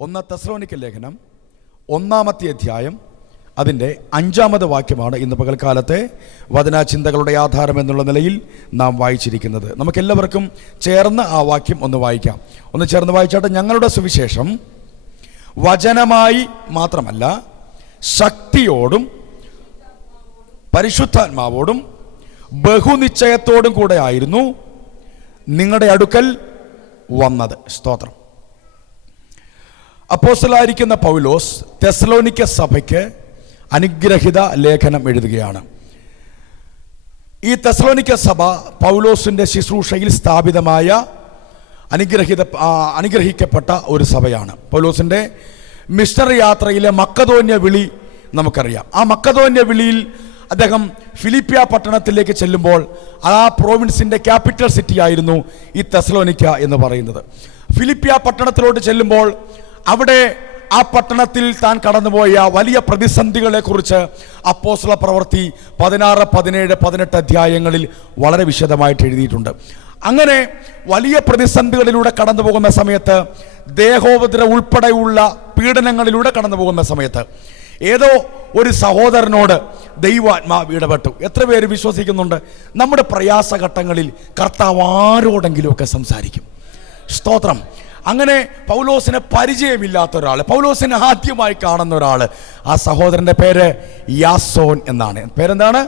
ഒന്ന് തെസ്സലോനിക്ക ലേഖനം 1-ാമത്തെ അധ്യായം അതിൻ്റെ 5-ാമത് വാക്യമാണ് ഇന്ന് പകൽക്കാലത്തെ വചനചിന്തകളുടെ ആധാരം എന്നുള്ള നിലയിൽ നാം വായിച്ചിരിക്കുന്നത്. നമുക്കെല്ലാവർക്കും ചേർന്ന് ആ വാക്യം ഒന്ന് വായിക്കാം. ഒന്ന് ചേർന്ന് വായിച്ചാട്ടെ. ഞങ്ങളുടെ സുവിശേഷം വചനമായി മാത്രമല്ല, ശക്തിയോടും പരിശുദ്ധാത്മാവോടും ബഹുനിശ്ചയത്തോടും കൂടെ ആയിരുന്നു നിങ്ങളുടെ അടുക്കൽ വന്നത്. സ്തോത്രം. അപ്പോസ്തലനായിരിക്കുന്ന പൗലോസ് തെസ്സലോനിക്ക സഭയ്ക്ക് അനുഗ്രഹിത ലേഖനം എഴുതുകയാണ്. ഈ തെസ്സലോനിക്ക സഭ പൗലോസിൻ്റെ ശുശ്രൂഷയിൽ സ്ഥാപിതമായ അനുഗ്രഹിക്കപ്പെട്ട ഒരു സഭയാണ്. പൗലോസിൻ്റെ മിഷണറി യാത്രയിലെ മക്കതോന്യ വിളി നമുക്കറിയാം. ആ മക്കതോന്യ വിളിയിൽ അദ്ദേഹം ഫിലിപ്പിയ പട്ടണത്തിലേക്ക് ചെല്ലുമ്പോൾ ആ പ്രോവിൻസിൻ്റെ ക്യാപിറ്റൽ സിറ്റി ആയിരുന്നു ഈ തെസ്സലോനിക്ക എന്ന് പറയുന്നത്. ഫിലിപ്പിയ പട്ടണത്തിലോട്ട് ചെല്ലുമ്പോൾ അവിടെ ആ പട്ടണത്തിൽ താൻ കടന്നുപോയ വലിയ പ്രതിസന്ധികളെ കുറിച്ച് അപ്പോസ്തല പ്രവൃത്തി 16, 17, 18 അധ്യായങ്ങളിൽ വളരെ വിശദമായിട്ട് എഴുതിയിട്ടുണ്ട്. അങ്ങനെ വലിയ പ്രതിസന്ധികളിലൂടെ കടന്നു പോകുന്ന സമയത്ത്, ദേഹോപദ്രവം ഉൾപ്പെടെയുള്ള പീഡനങ്ങളിലൂടെ കടന്നു പോകുന്ന സമയത്ത് ഏതോ ഒരു സഹോദരനോട് ദൈവാത്മാവ് ഇടപെട്ടു. എത്ര പേര് വിശ്വസിക്കുന്നുണ്ട് നമ്മുടെ പ്രയാസഘട്ടങ്ങളിൽ കർത്താവ് ആരോടെങ്കിലുമൊക്കെ സംസാരിക്കും? സ്തോത്രം. അങ്ങനെ പൗലോസിനെ പരിചയമില്ലാത്ത ഒരാൾ, പൗലോസിനെ ആദ്യമായി കാണുന്ന ഒരാൾ, ആ സഹോദരൻ്റെ പേര് യാസോൻ എന്നാണ്. പേരെന്താണ്?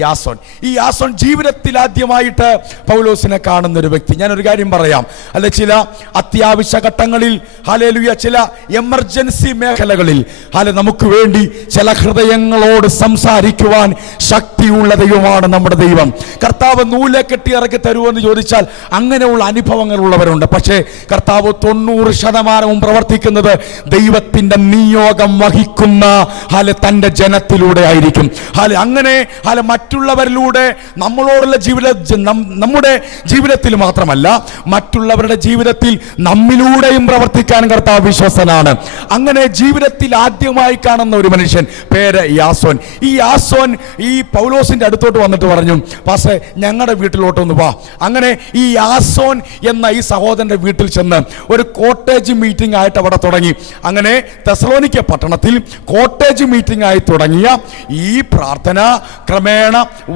യാസോൻ. ഈ യാസോൻ ജീവിതത്തിൽ ആദ്യമായിട്ട് പൗലോസിനെ കാണുന്ന ഒരു വ്യക്തി. ഞാനൊരു കാര്യം പറയാം. അല്ലെ, ചില അത്യാവശ്യ ഘട്ടങ്ങളിൽ, ഹല്ലേലൂയ, ചില എമർജൻസി മേഖലകളിൽ നമുക്ക് വേണ്ടി ചില ഹൃദയങ്ങളോട് സംസാരിക്കുവാൻ ശക്തിയുള്ള ദൈവമാണ് നമ്മുടെ ദൈവം. കർത്താവ് നൂലെ കെട്ടി ഇറക്കി തരുമെന്ന് ചോദിച്ചാൽ അങ്ങനെയുള്ള അനുഭവങ്ങൾ ഉള്ളവരുണ്ട്. പക്ഷേ കർത്താവ് 90% പ്രവർത്തിക്കുന്നത് ദൈവത്തിൻ്റെ നിയോഗം വഹിക്കുന്ന തൻ്റെ ജനത്തിലൂടെ ആയിരിക്കും. അങ്ങനെ മറ്റുള്ളവരിലൂടെ നമ്മളോടുള്ള നമ്മുടെ ജീവിതത്തിൽ മാത്രമല്ല, മറ്റുള്ളവരുടെ ജീവിതത്തിൽ നമ്മിലൂടെയും പ്രവർത്തിക്കാൻ കർത്താവ് വിശ്വസ്തനാണ്. അങ്ങനെ ജീവിതത്തിൽ ആദ്യമായി കാണുന്ന ഒരു മനുഷ്യൻ, പേര് യാസോൻ. ഈ യാസോൻ ഈ പൗലോസിന്റെ അടുത്തോട്ട് വന്നിട്ട് പറഞ്ഞു, പാസ്റ്റർ ഞങ്ങളുടെ വീട്ടിലോട്ടൊന്ന് വാ. അങ്ങനെ ഈ യാസോൻ എന്ന ഈ സഹോദരന്റെ വീട്ടിൽ ചെന്ന് ഒരു കോട്ടേജ് മീറ്റിംഗ് ആയിട്ട് അവിടെ തുടങ്ങി. അങ്ങനെ തെസ്സലോനിക്ക പട്ടണത്തിൽ കോട്ടേജ് മീറ്റിംഗ് ആയി തുടങ്ങിയ ഈ പ്രാർത്ഥന ക്രമേണ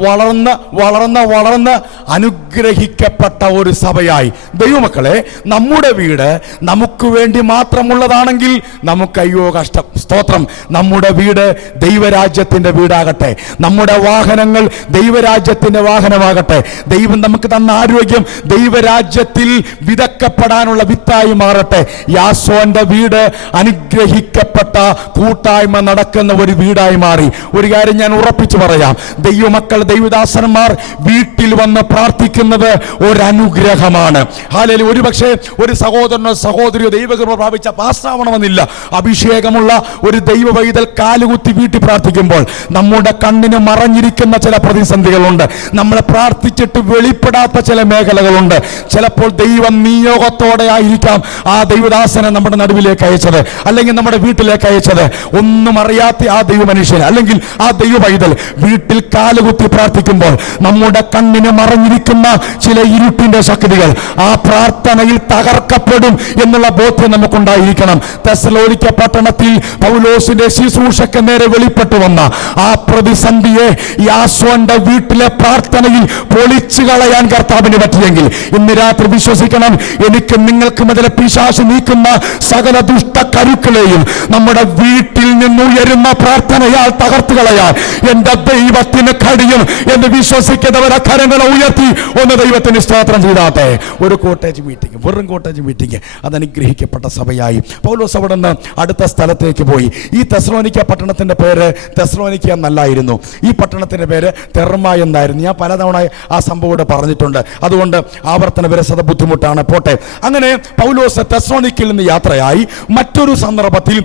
വളർന്ന് അനുഗ്രഹിക്കപ്പെട്ട ഒരു സഭയായി. ദൈവമക്കളെ, നമ്മുടെ വീട് നമുക്ക് വേണ്ടി മാത്രമുള്ളതാണെങ്കിൽ നമുക്ക് അയ്യോ കഷ്ടം. സ്തോത്രം. നമ്മുടെ വീട് ദൈവരാജ്യത്തിന്റെ വീടാകട്ടെ, നമ്മുടെ വാഹനങ്ങൾ ദൈവരാജ്യത്തിന്റെ വാഹനമാകട്ടെ, ദൈവം നമുക്ക് തന്ന ആരോഗ്യം ദൈവരാജ്യത്തിൽ വിതക്കപ്പെടാനുള്ള വിത്തായി മാറട്ടെ. യാസോന്റെ വീട് അനുഗ്രഹിക്കപ്പെട്ട കൂട്ടായ്മ നടക്കുന്ന ഒരു വീടായി മാറി. ഒരു കാര്യം ഞാൻ ഉറപ്പിച്ചു പറയാം, ദൈവമക്കൾ, ദൈവദാസന്മാർ വീട്ടിൽ വന്ന് പ്രാർത്ഥിക്കുന്നത് ഒരനുഗ്രഹമാണ്. ഹല്ലേലൂയ. ഒരുപക്ഷെ ഒരു സഹോദരനോ സഹോദരിയോ ദൈവകൃപ പ്രാപിച്ച പാസ്റ്റാവണമെന്നില്ല. അഭിഷേകമുള്ള ഒരു ദൈവ പൈതൽ കാലുകുത്തി വീട്ടിൽ പ്രാർത്ഥിക്കുമ്പോൾ നമ്മുടെ കണ്ണിന് മറഞ്ഞിരിക്കുന്ന ചില പ്രതിസന്ധികളുണ്ട്. നമ്മളെ പ്രാർത്ഥിച്ചിട്ട് വെളിപ്പെടാത്ത ചില മേഖലകളുണ്ട്. ചിലപ്പോൾ ദൈവം നിയോഗത്തോടെ ആയിരിക്കാം ആ ദൈവദാസനെ നമ്മുടെ നടുവിലേക്ക് അയച്ചത്, അല്ലെങ്കിൽ നമ്മുടെ വീട്ടിലേക്ക് അയച്ചത്. ഒന്നും അറിയാത്ത ആ ദൈവ മനുഷ്യൻ അല്ലെങ്കിൽ ആ ദൈവ പൈതൽ വീട്ടിൽ കാലുകുത്തി പ്രാർത്ഥിക്കുമ്പോൾ നമ്മുടെ കണ്ണിന് മറഞ്ഞിരിക്കുന്ന ചില ഇരുട്ടിന്റെ ശക്തികൾ ആ പ്രാർത്ഥനയിൽ തകർക്കപ്പെടും എന്നുള്ള ബോധ്യം നമുക്കുണ്ടായിരിക്കണം. തെസ്സലോനിക്ക പട്ടണത്തിൽ പൗലോസിന്റെ ശുശ്രൂഷയ്ക്ക് നേരെ വെളിപ്പെട്ടു വന്ന ആ പ്രതിസന്ധിയെ യാസോന്റെ വീട്ടിലെ പ്രാർത്ഥനയിൽ പൊളിച്ചു കളയാൻ കർത്താവിന് പറ്റിയെങ്കിൽ ഇന്ന് രാത്രി വിശ്വസിക്കണം, എനിക്ക് നിങ്ങൾക്കും അതിലെ പിശാച് നീക്കുന്ന സകല ദുഷ്ട കരുക്കളെയും നമ്മുടെ വീട്ടിൽ നിന്നുയരുന്ന പ്രാർത്ഥനയാൽ തകർത്തു കളയാൻ എന്റെ ദൈവത്തിന് കഴിയും എന്ന് വിശ്വസിക്കുന്നവരെ കരങ്ങളെ ഉയർത്തി ഒന്ന് ദൈവത്തിന് സ്തോത്രം ചെയ്താട്ടെ. ഒരു കോട്ടേജ് മീറ്റിംഗ്, വെറും കോട്ടേജ് മീറ്റിംഗ്, അത് അനുഗ്രഹിക്കപ്പെട്ട സഭയായി. പൗലോസ് അവിടെ നിന്ന് അടുത്ത സ്ഥലത്തേക്ക് പോയി. ഈ തെസ്സലോനിക്ക പട്ടണത്തിന്റെ പേര് തെസ്സലോനിക്ക എന്നല്ലായിരുന്നു. ഈ പട്ടണത്തിന്റെ പേര് തെർമ എന്നായിരുന്നു. ഞാൻ പലതവണ ആ സംഭവം ഇവിടെ പറഞ്ഞിട്ടുണ്ട്, അതുകൊണ്ട് ആവർത്തന വിരസത ബുദ്ധിമുട്ടാണ്. പോട്ടെ. അങ്ങനെ പൗലോസ് തെസ്സലോനിക്കയിൽ നിന്ന് യാത്രയായി. മറ്റൊരു സന്ദർഭത്തിൽ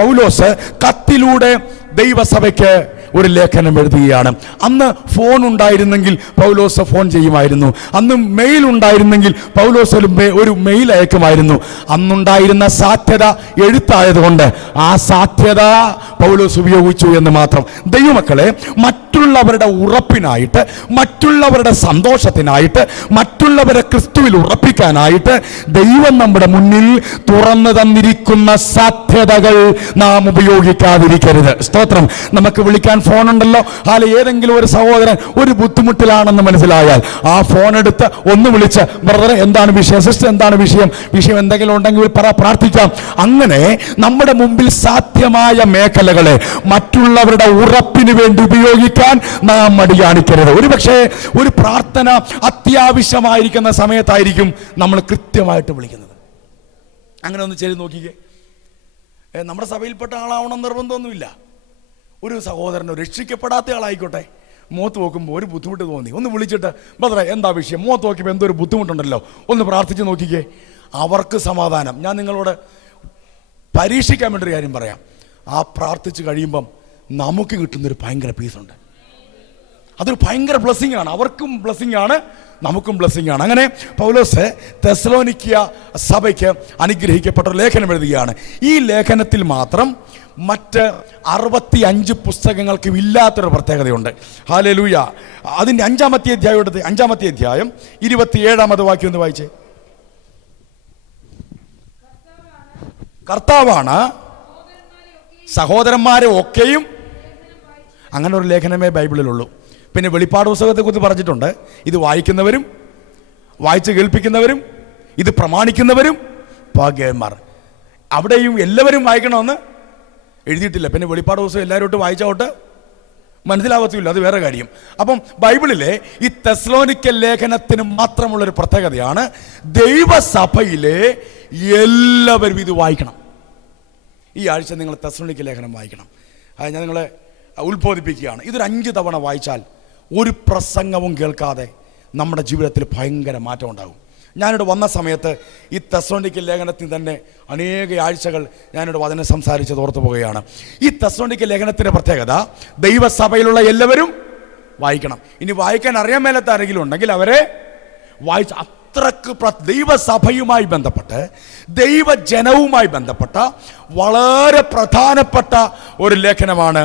പൗലോസ് കത്തിലൂടെ ദൈവസഭയ്ക്ക് ഒരു ലേഖനം എഴുതുകയാണ്. അന്ന് ഫോൺ ഉണ്ടായിരുന്നെങ്കിൽ പൗലോസ് ഫോൺ ചെയ്യുമായിരുന്നു. അന്ന് മെയിൽ ഉണ്ടായിരുന്നെങ്കിൽ പൗലോസ് ഒരു മെയിൽ അയക്കുമായിരുന്നു. അന്നുണ്ടായിരുന്ന സാധ്യത എഴുത്തായതുകൊണ്ട് ആ സാധ്യത പൗലോസ് ഉപയോഗിച്ചു എന്ന് മാത്രം. ദൈവമക്കളെ, മറ്റുള്ളവരുടെ ഉറപ്പിനായിട്ട്, മറ്റുള്ളവരുടെ സന്തോഷത്തിനായിട്ട്, മറ്റുള്ളവരെ ക്രിസ്തുവിൽ ഉറപ്പിക്കാനായിട്ട് ദൈവം നമ്മുടെ മുന്നിൽ തുറന്നു തന്നിരിക്കുന്ന സാധ്യതകൾ നാം ഉപയോഗിക്കാതിരിക്കരുത്. സ്തോത്രം. നമുക്ക് വിളിക്കാൻ ഫോൺ ഉണ്ടല്ലോ. ഏതെങ്കിലും ഒരു സഹോദരൻ ഒരു ബുദ്ധിമുട്ടിലാണെന്ന് മനസ്സിലായാൽ ആ ഫോൺ എടുത്ത് ഒന്ന് വിളിച്ച്, ബ്രദറെ എന്താണ് വിഷയം, സിസ്റ്റർ എന്താണ് വിഷയം എന്തെങ്കിലും ഉണ്ടെങ്കിൽ പ്രാർത്ഥിക്കാം. അങ്ങനെ നമ്മുടെ മുമ്പിൽ സാധ്യമായ മേഖലകളെ മറ്റുള്ളവരുടെ ഉറപ്പിന് വേണ്ടി ഉപയോഗിക്കാൻ നാം മടി കാണിക്കരുത്. ഒരുപക്ഷെ ഒരു പ്രാർത്ഥന അത്യാവശ്യമായിരിക്കുന്ന സമയത്തായിരിക്കും നമ്മൾ കൃത്യമായിട്ട് വിളിക്കുന്നത്. അങ്ങനെ ഒന്ന് ചെയ്ത് നോക്കിക്കേ. നമ്മുടെ സഭയിൽപ്പെട്ട ആളാവണം നിർബന്ധമൊന്നുമില്ല. ഒരു സഹോദരനോ രക്ഷിക്കപ്പെടാത്ത ആളായിക്കോട്ടെ, മുഖത്ത് നോക്കുമ്പോൾ ഒരു ബുദ്ധിമുട്ട് തോന്നി, ഒന്ന് വിളിച്ചിട്ട് ബ്രദറെ എന്താ വിഷയം, മുഖത്ത് നോക്കിയപ്പോൾ എന്തോ ഒരു ബുദ്ധിമുട്ടുണ്ടല്ലോ, ഒന്ന് പ്രാർത്ഥിച്ച് നോക്കിക്കേ. അവർക്ക് സമാധാനം. ഞാൻ നിങ്ങളോട് പരീക്ഷിക്കാൻ വേണ്ടി ഒരു കാര്യം പറയാം. ആ പ്രാർത്ഥിച്ച് കഴിയുമ്പം നമുക്ക് കിട്ടുന്നൊരു ഭയങ്കര പീസുണ്ട്. അതൊരു ഭയങ്കര ബ്ലെസ്സിങ് ആണ്. അവർക്കും ബ്ലെസ്സിങ് ആണ്, നമുക്കും ബ്ലെസ്സിങ് ആണ്. അങ്ങനെ പൗലോസ് തെസ്സലോനിക്ക സഭയ്ക്ക് അനുഗ്രഹിക്കപ്പെട്ട ലേഖനം എഴുതുകയാണ്. ഈ ലേഖനത്തിൽ മാത്രം മറ്റ് 65 പുസ്തകങ്ങൾക്ക് ഇല്ലാത്തൊരു പ്രത്യേകതയുണ്ട്. ഹല്ലേലൂയ. അതിൻ്റെ 5-ാമത്തെ അധ്യായം 27-ാമത് വാക്യം ഒന്ന് വായിച്ചേ. കർത്താവാണ് സഹോദരന്മാരെ ഒക്കെയും. അങ്ങനെ ഒരു ലേഖനമേ ബൈബിളിലുള്ളൂ. പിന്നെ വെളിപ്പാട് പുസ്തകത്തെക്കുറിച്ച് പറഞ്ഞിട്ടുണ്ട്. ഇത് വായിക്കുന്നവരും വായിച്ച് കേൾപ്പിക്കുന്നവരും ഇത് പ്രമാണിക്കുന്നവരും ഭാഗ്യവാന്മാർ. അവിടെയും എല്ലാവരും വായിക്കണമെന്ന് എഴുതിയിട്ടില്ല. പിന്നെ വെളിപ്പാട് പുസ്തകം എല്ലാവരോട്ടും വായിച്ചോട്ട് മനസ്സിലാകത്തില്ല, അത് വേറെ കാര്യം. അപ്പം ബൈബിളിലെ ഈ തെസ്സലോനിക്കൽ ലേഖനത്തിന് മാത്രമുള്ളൊരു പ്രത്യേകതയാണ്, ദൈവസഭയിലെ എല്ലാവരും ഇത് വായിക്കണം. ഈ ആഴ്ച നിങ്ങൾ തെസ്സലോനിക്കൽ ലേഖനം വായിക്കണം. ഞാൻ നിങ്ങളെ ഉത്ബോധിപ്പിക്കുകയാണ്. ഇതൊരു 5 തവണ വായിച്ചാൽ ഒരു പ്രസംഗവും കേൾക്കാതെ നമ്മുടെ ജീവിതത്തിൽ ഭയങ്കര മാറ്റം ഉണ്ടാകും. ഞാനിവിടെ വന്ന സമയത്ത് ഈ തെസ്സലോനിക്കൽ ലേഖനത്തിൽ തന്നെ അനേക ആഴ്ചകൾ ഞാനിവിടെ വചനം സംസാരിച്ചത് ഓർത്തു പോവുകയാണ്. ഈ തെസ്സലോനിക്കൽ ലേഖനത്തിൻ്റെ പ്രത്യേകത, ദൈവസഭയിലുള്ള എല്ലാവരും വായിക്കണം. ഇനി വായിക്കാൻ അറിയാൻ മേലാത്ത ആരെങ്കിലും ഉണ്ടെങ്കിൽ അവരെ വായിച്ച്, അത്രക്ക് ദൈവസഭയുമായി ബന്ധപ്പെട്ട് ദൈവജനവുമായി ബന്ധപ്പെട്ട വളരെ പ്രധാനപ്പെട്ട ഒരു ലേഖനമാണ്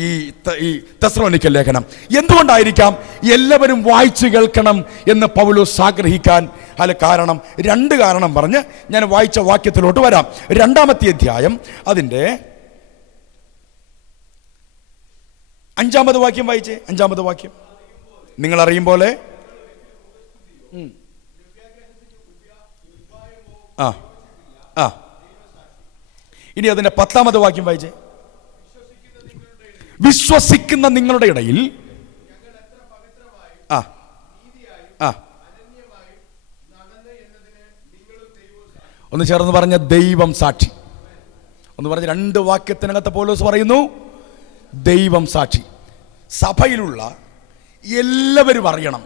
ഈ തെസ്സലോനിക്കൽ ലേഖനം. എന്തുകൊണ്ടായിരിക്കാം എല്ലാവരും വായിച്ചു കേൾക്കണം എന്ന് പൗലോസ് ആഗ്രഹിക്കാൻ കാരണം? 2 കാരണം പറഞ്ഞ് ഞാൻ വായിച്ച വാക്യത്തിലോട്ട് വരാം. 2-ാമത്തെ അധ്യായം അതിൻ്റെ 5-ാമത് വാക്യം വായിച്ചേ. 5-ാമത് വാക്യം. നിങ്ങൾ അറിയും പോലെ ഇനി അതിൻ്റെ 10-ാമത് വാക്യം വായിച്ചേ. വിശ്വസിക്കുന്ന നിങ്ങളുടെ ഇടയിൽ ഒന്ന് ചേർന്ന് പറഞ്ഞ ദൈവം സാക്ഷി. ഒന്ന് പറഞ്ഞ 2 വാക്യത്തിനകത്ത് പൗലോസ് പറയുന്നു ദൈവം സാക്ഷി. സഭയിലുള്ള എല്ലാവരും അറിയണം,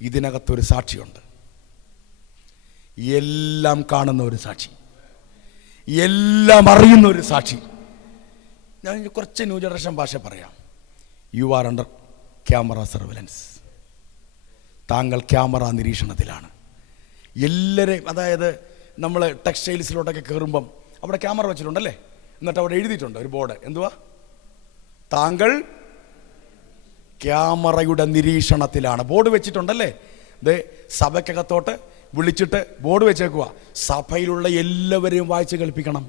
ഇതിനകത്തൊരു സാക്ഷിയുണ്ട്. എല്ലാം കാണുന്ന ഒരു സാക്ഷി, എല്ലാം അറിയുന്ന ഒരു സാക്ഷി. ഞാൻ കുറച്ച് ന്യൂ ജനറേഷൻ ഭാഷ പറയാം. You are under camera surveillance. താങ്കൾ ക്യാമറ നിരീക്ഷണത്തിലാണ്. എല്ലാവരെയും, അതായത് നമ്മൾ ടെക്സ്റ്റൈൽസിലോട്ടൊക്കെ കയറുമ്പം അവിടെ ക്യാമറ വെച്ചിട്ടുണ്ടല്ലേ, എന്നിട്ട് അവിടെ എഴുതിയിട്ടുണ്ട് ഒരു ബോർഡ്, എന്തുവാ? താങ്കൾ ക്യാമറയുടെ നിരീക്ഷണത്തിലാണ്. ബോർഡ് വെച്ചിട്ടുണ്ടല്ലേ. ഇത് സഭയ്ക്കകത്തോട്ട് വിളിച്ചിട്ട് ബോർഡ് വെച്ചേക്കുക, സഭയിലുള്ള എല്ലാവരെയും വായിച്ച് കേൾപ്പിക്കണം,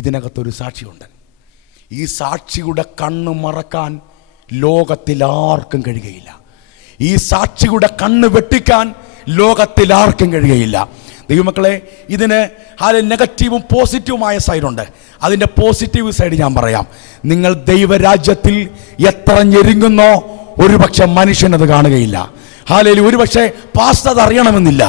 ഇതിനകത്തൊരു സാക്ഷിയുണ്ട്. ഈ സാക്ഷിയുടെ കണ്ണ് മറക്കാൻ ലോകത്തിൽ ആർക്കും കഴിയുകയില്ല. ഈ സാക്ഷിയുടെ കണ്ണ് വെട്ടിക്കാൻ ലോകത്തിൽ ആർക്കും കഴിയുകയില്ല. ദൈവമക്കളെ, ഇതിന് നെഗറ്റീവും പോസിറ്റീവുമായ സൈഡുണ്ട്. അതിൻ്റെ പോസിറ്റീവ് സൈഡ് ഞാൻ പറയാം. നിങ്ങൾ ദൈവരാജ്യത്തിൽ എത്ര ഞെരുങ്ങുന്നോ ഒരുപക്ഷെ മനുഷ്യനത് കാണുകയില്ല. ഒരുപക്ഷെ പാസ്റ്റർ അത് അറിയണമെന്നില്ല.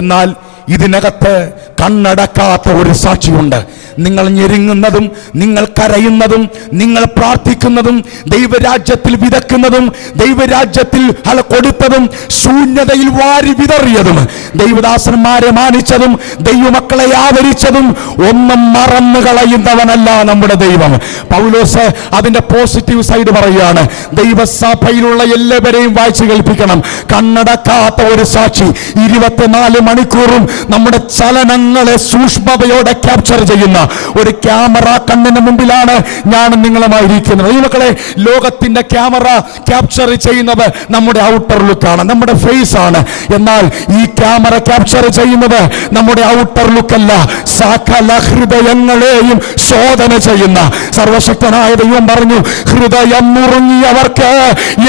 എന്നാൽ ഇതിനകത്ത് കണ്ണടക്കാത്ത ഒരു സാക്ഷിയുണ്ട്. നിങ്ങൾ ഞെരുങ്ങുന്നതും നിങ്ങൾ കരയുന്നതും നിങ്ങൾ പ്രാർത്ഥിക്കുന്നതും ദൈവരാജ്യത്തിൽ വിതക്കുന്നതും ദൈവരാജ്യത്തിൽ കൊടുത്തതും ശൂന്യതയിൽ വാരി വിതറിയതും ദൈവദാസന്മാരെ മാനിച്ചതും ദൈവമക്കളെ ആദരിച്ചതും ഒന്നും മറന്നു കളയുന്നവനല്ല നമ്മുടെ ദൈവം. പൗലോസ് അതിന്റെ പോസിറ്റീവ് സൈഡ് പറയുകയാണ്. ദൈവസഭയിലുള്ള എല്ലാവരെയും വായിച്ചു കേൾപ്പിക്കണം. കണ്ണടക്കാത്ത ഒരു സാക്ഷി 24 മണിക്കൂറും നമ്മുടെ ചലനങ്ങളെ സൂക്ഷ്മതയോടെ ക്യാപ്ചർ ചെയ്യുന്ന ഒരു ക്യാമറ കണ്ണിന് മുമ്പിലാണ് ഞാൻ നിങ്ങളുമായിരിക്കുന്നത്. ഈ മക്കളെ, ലോകത്തിന്റെ ക്യാമറ ക്യാപ്ചർ ചെയ്യുന്നത് നമ്മുടെ ഔട്ടർ ലുക്കാണ്, നമ്മുടെ ഫേസ് ആണ്. എന്നാൽ ഈ ക്യാമറ ക്യാപ്ചർ ചെയ്യുന്നത് നമ്മുടെ ഔട്ടർ ലുക്കല്ല, സകല ഹൃദയങ്ങളെയും ശോധന ചെയ്യുന്ന സർവശക്തനായ ദൈവം പറഞ്ഞു, ഹൃദയം മുറുങ്ങിയവർക്ക്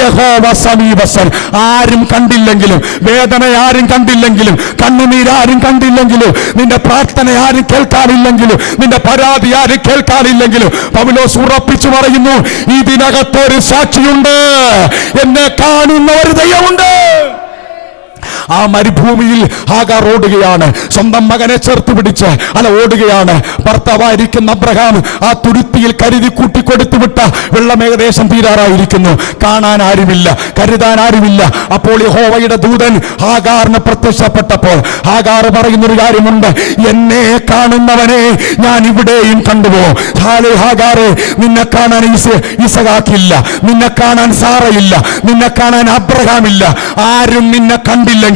യഹോവ സമീപസ്ഥൻ. ആരും കണ്ടില്ലെങ്കിലും, വേദന ആരും കണ്ടില്ലെങ്കിലും, കണ്ണുനീരാരും കണ്ടില്ലെങ്കിലും, നിന്റെ പ്രാർത്ഥന ആരും കേൾക്കാനില്ലെങ്കിലും, നിന്റെ പരാതി ആരും കേൾക്കാനില്ലെങ്കിലും, പൗലോസ് ഉറപ്പിച്ചു പറയുന്നു, ഇതിനകത്തൊരു സാക്ഷിയുണ്ട്, എന്നെ കാണുന്ന ഒരു ദൈവമുണ്ട്. ആ മരുഭൂമിയിൽ ഹാഗാർ ഓടുകയാണ്, സ്വന്തം മകനെ ചേർത്ത് പിടിച്ച് ഓടുകയാണ്. ഭർത്താവായിരിക്കുന്ന അബ്രഹാം ആ തുരുത്തിയിൽ കരുതി കൂട്ടിക്കൊടുത്തു വിട്ട വെള്ളം ഏകദേശം തീരാറായിരിക്കുന്നു. കാണാൻ ആരുമില്ല, കരുതാൻ ആരുമില്ല. അപ്പോൾ യഹോവയുടെ ദൂതൻ ഹാഗാറിന് പ്രത്യക്ഷപ്പെട്ടപ്പോൾ ഹാഗാർ പറയുന്നൊരു കാര്യമുണ്ട്, എന്നെ കാണുന്നവനെ ഞാൻ ഇവിടെയും കണ്ടുപോകും. ഹാഗാറെ, നിന്നെ കാണാൻ ഇസഹാക്കില്ല, നിന്നെ കാണാൻ സാറയില്ല, നിന്നെ കാണാൻ അബ്രഹാമില്ല. ആരും നിന്നെ കണ്ടില്ലെങ്കിൽ,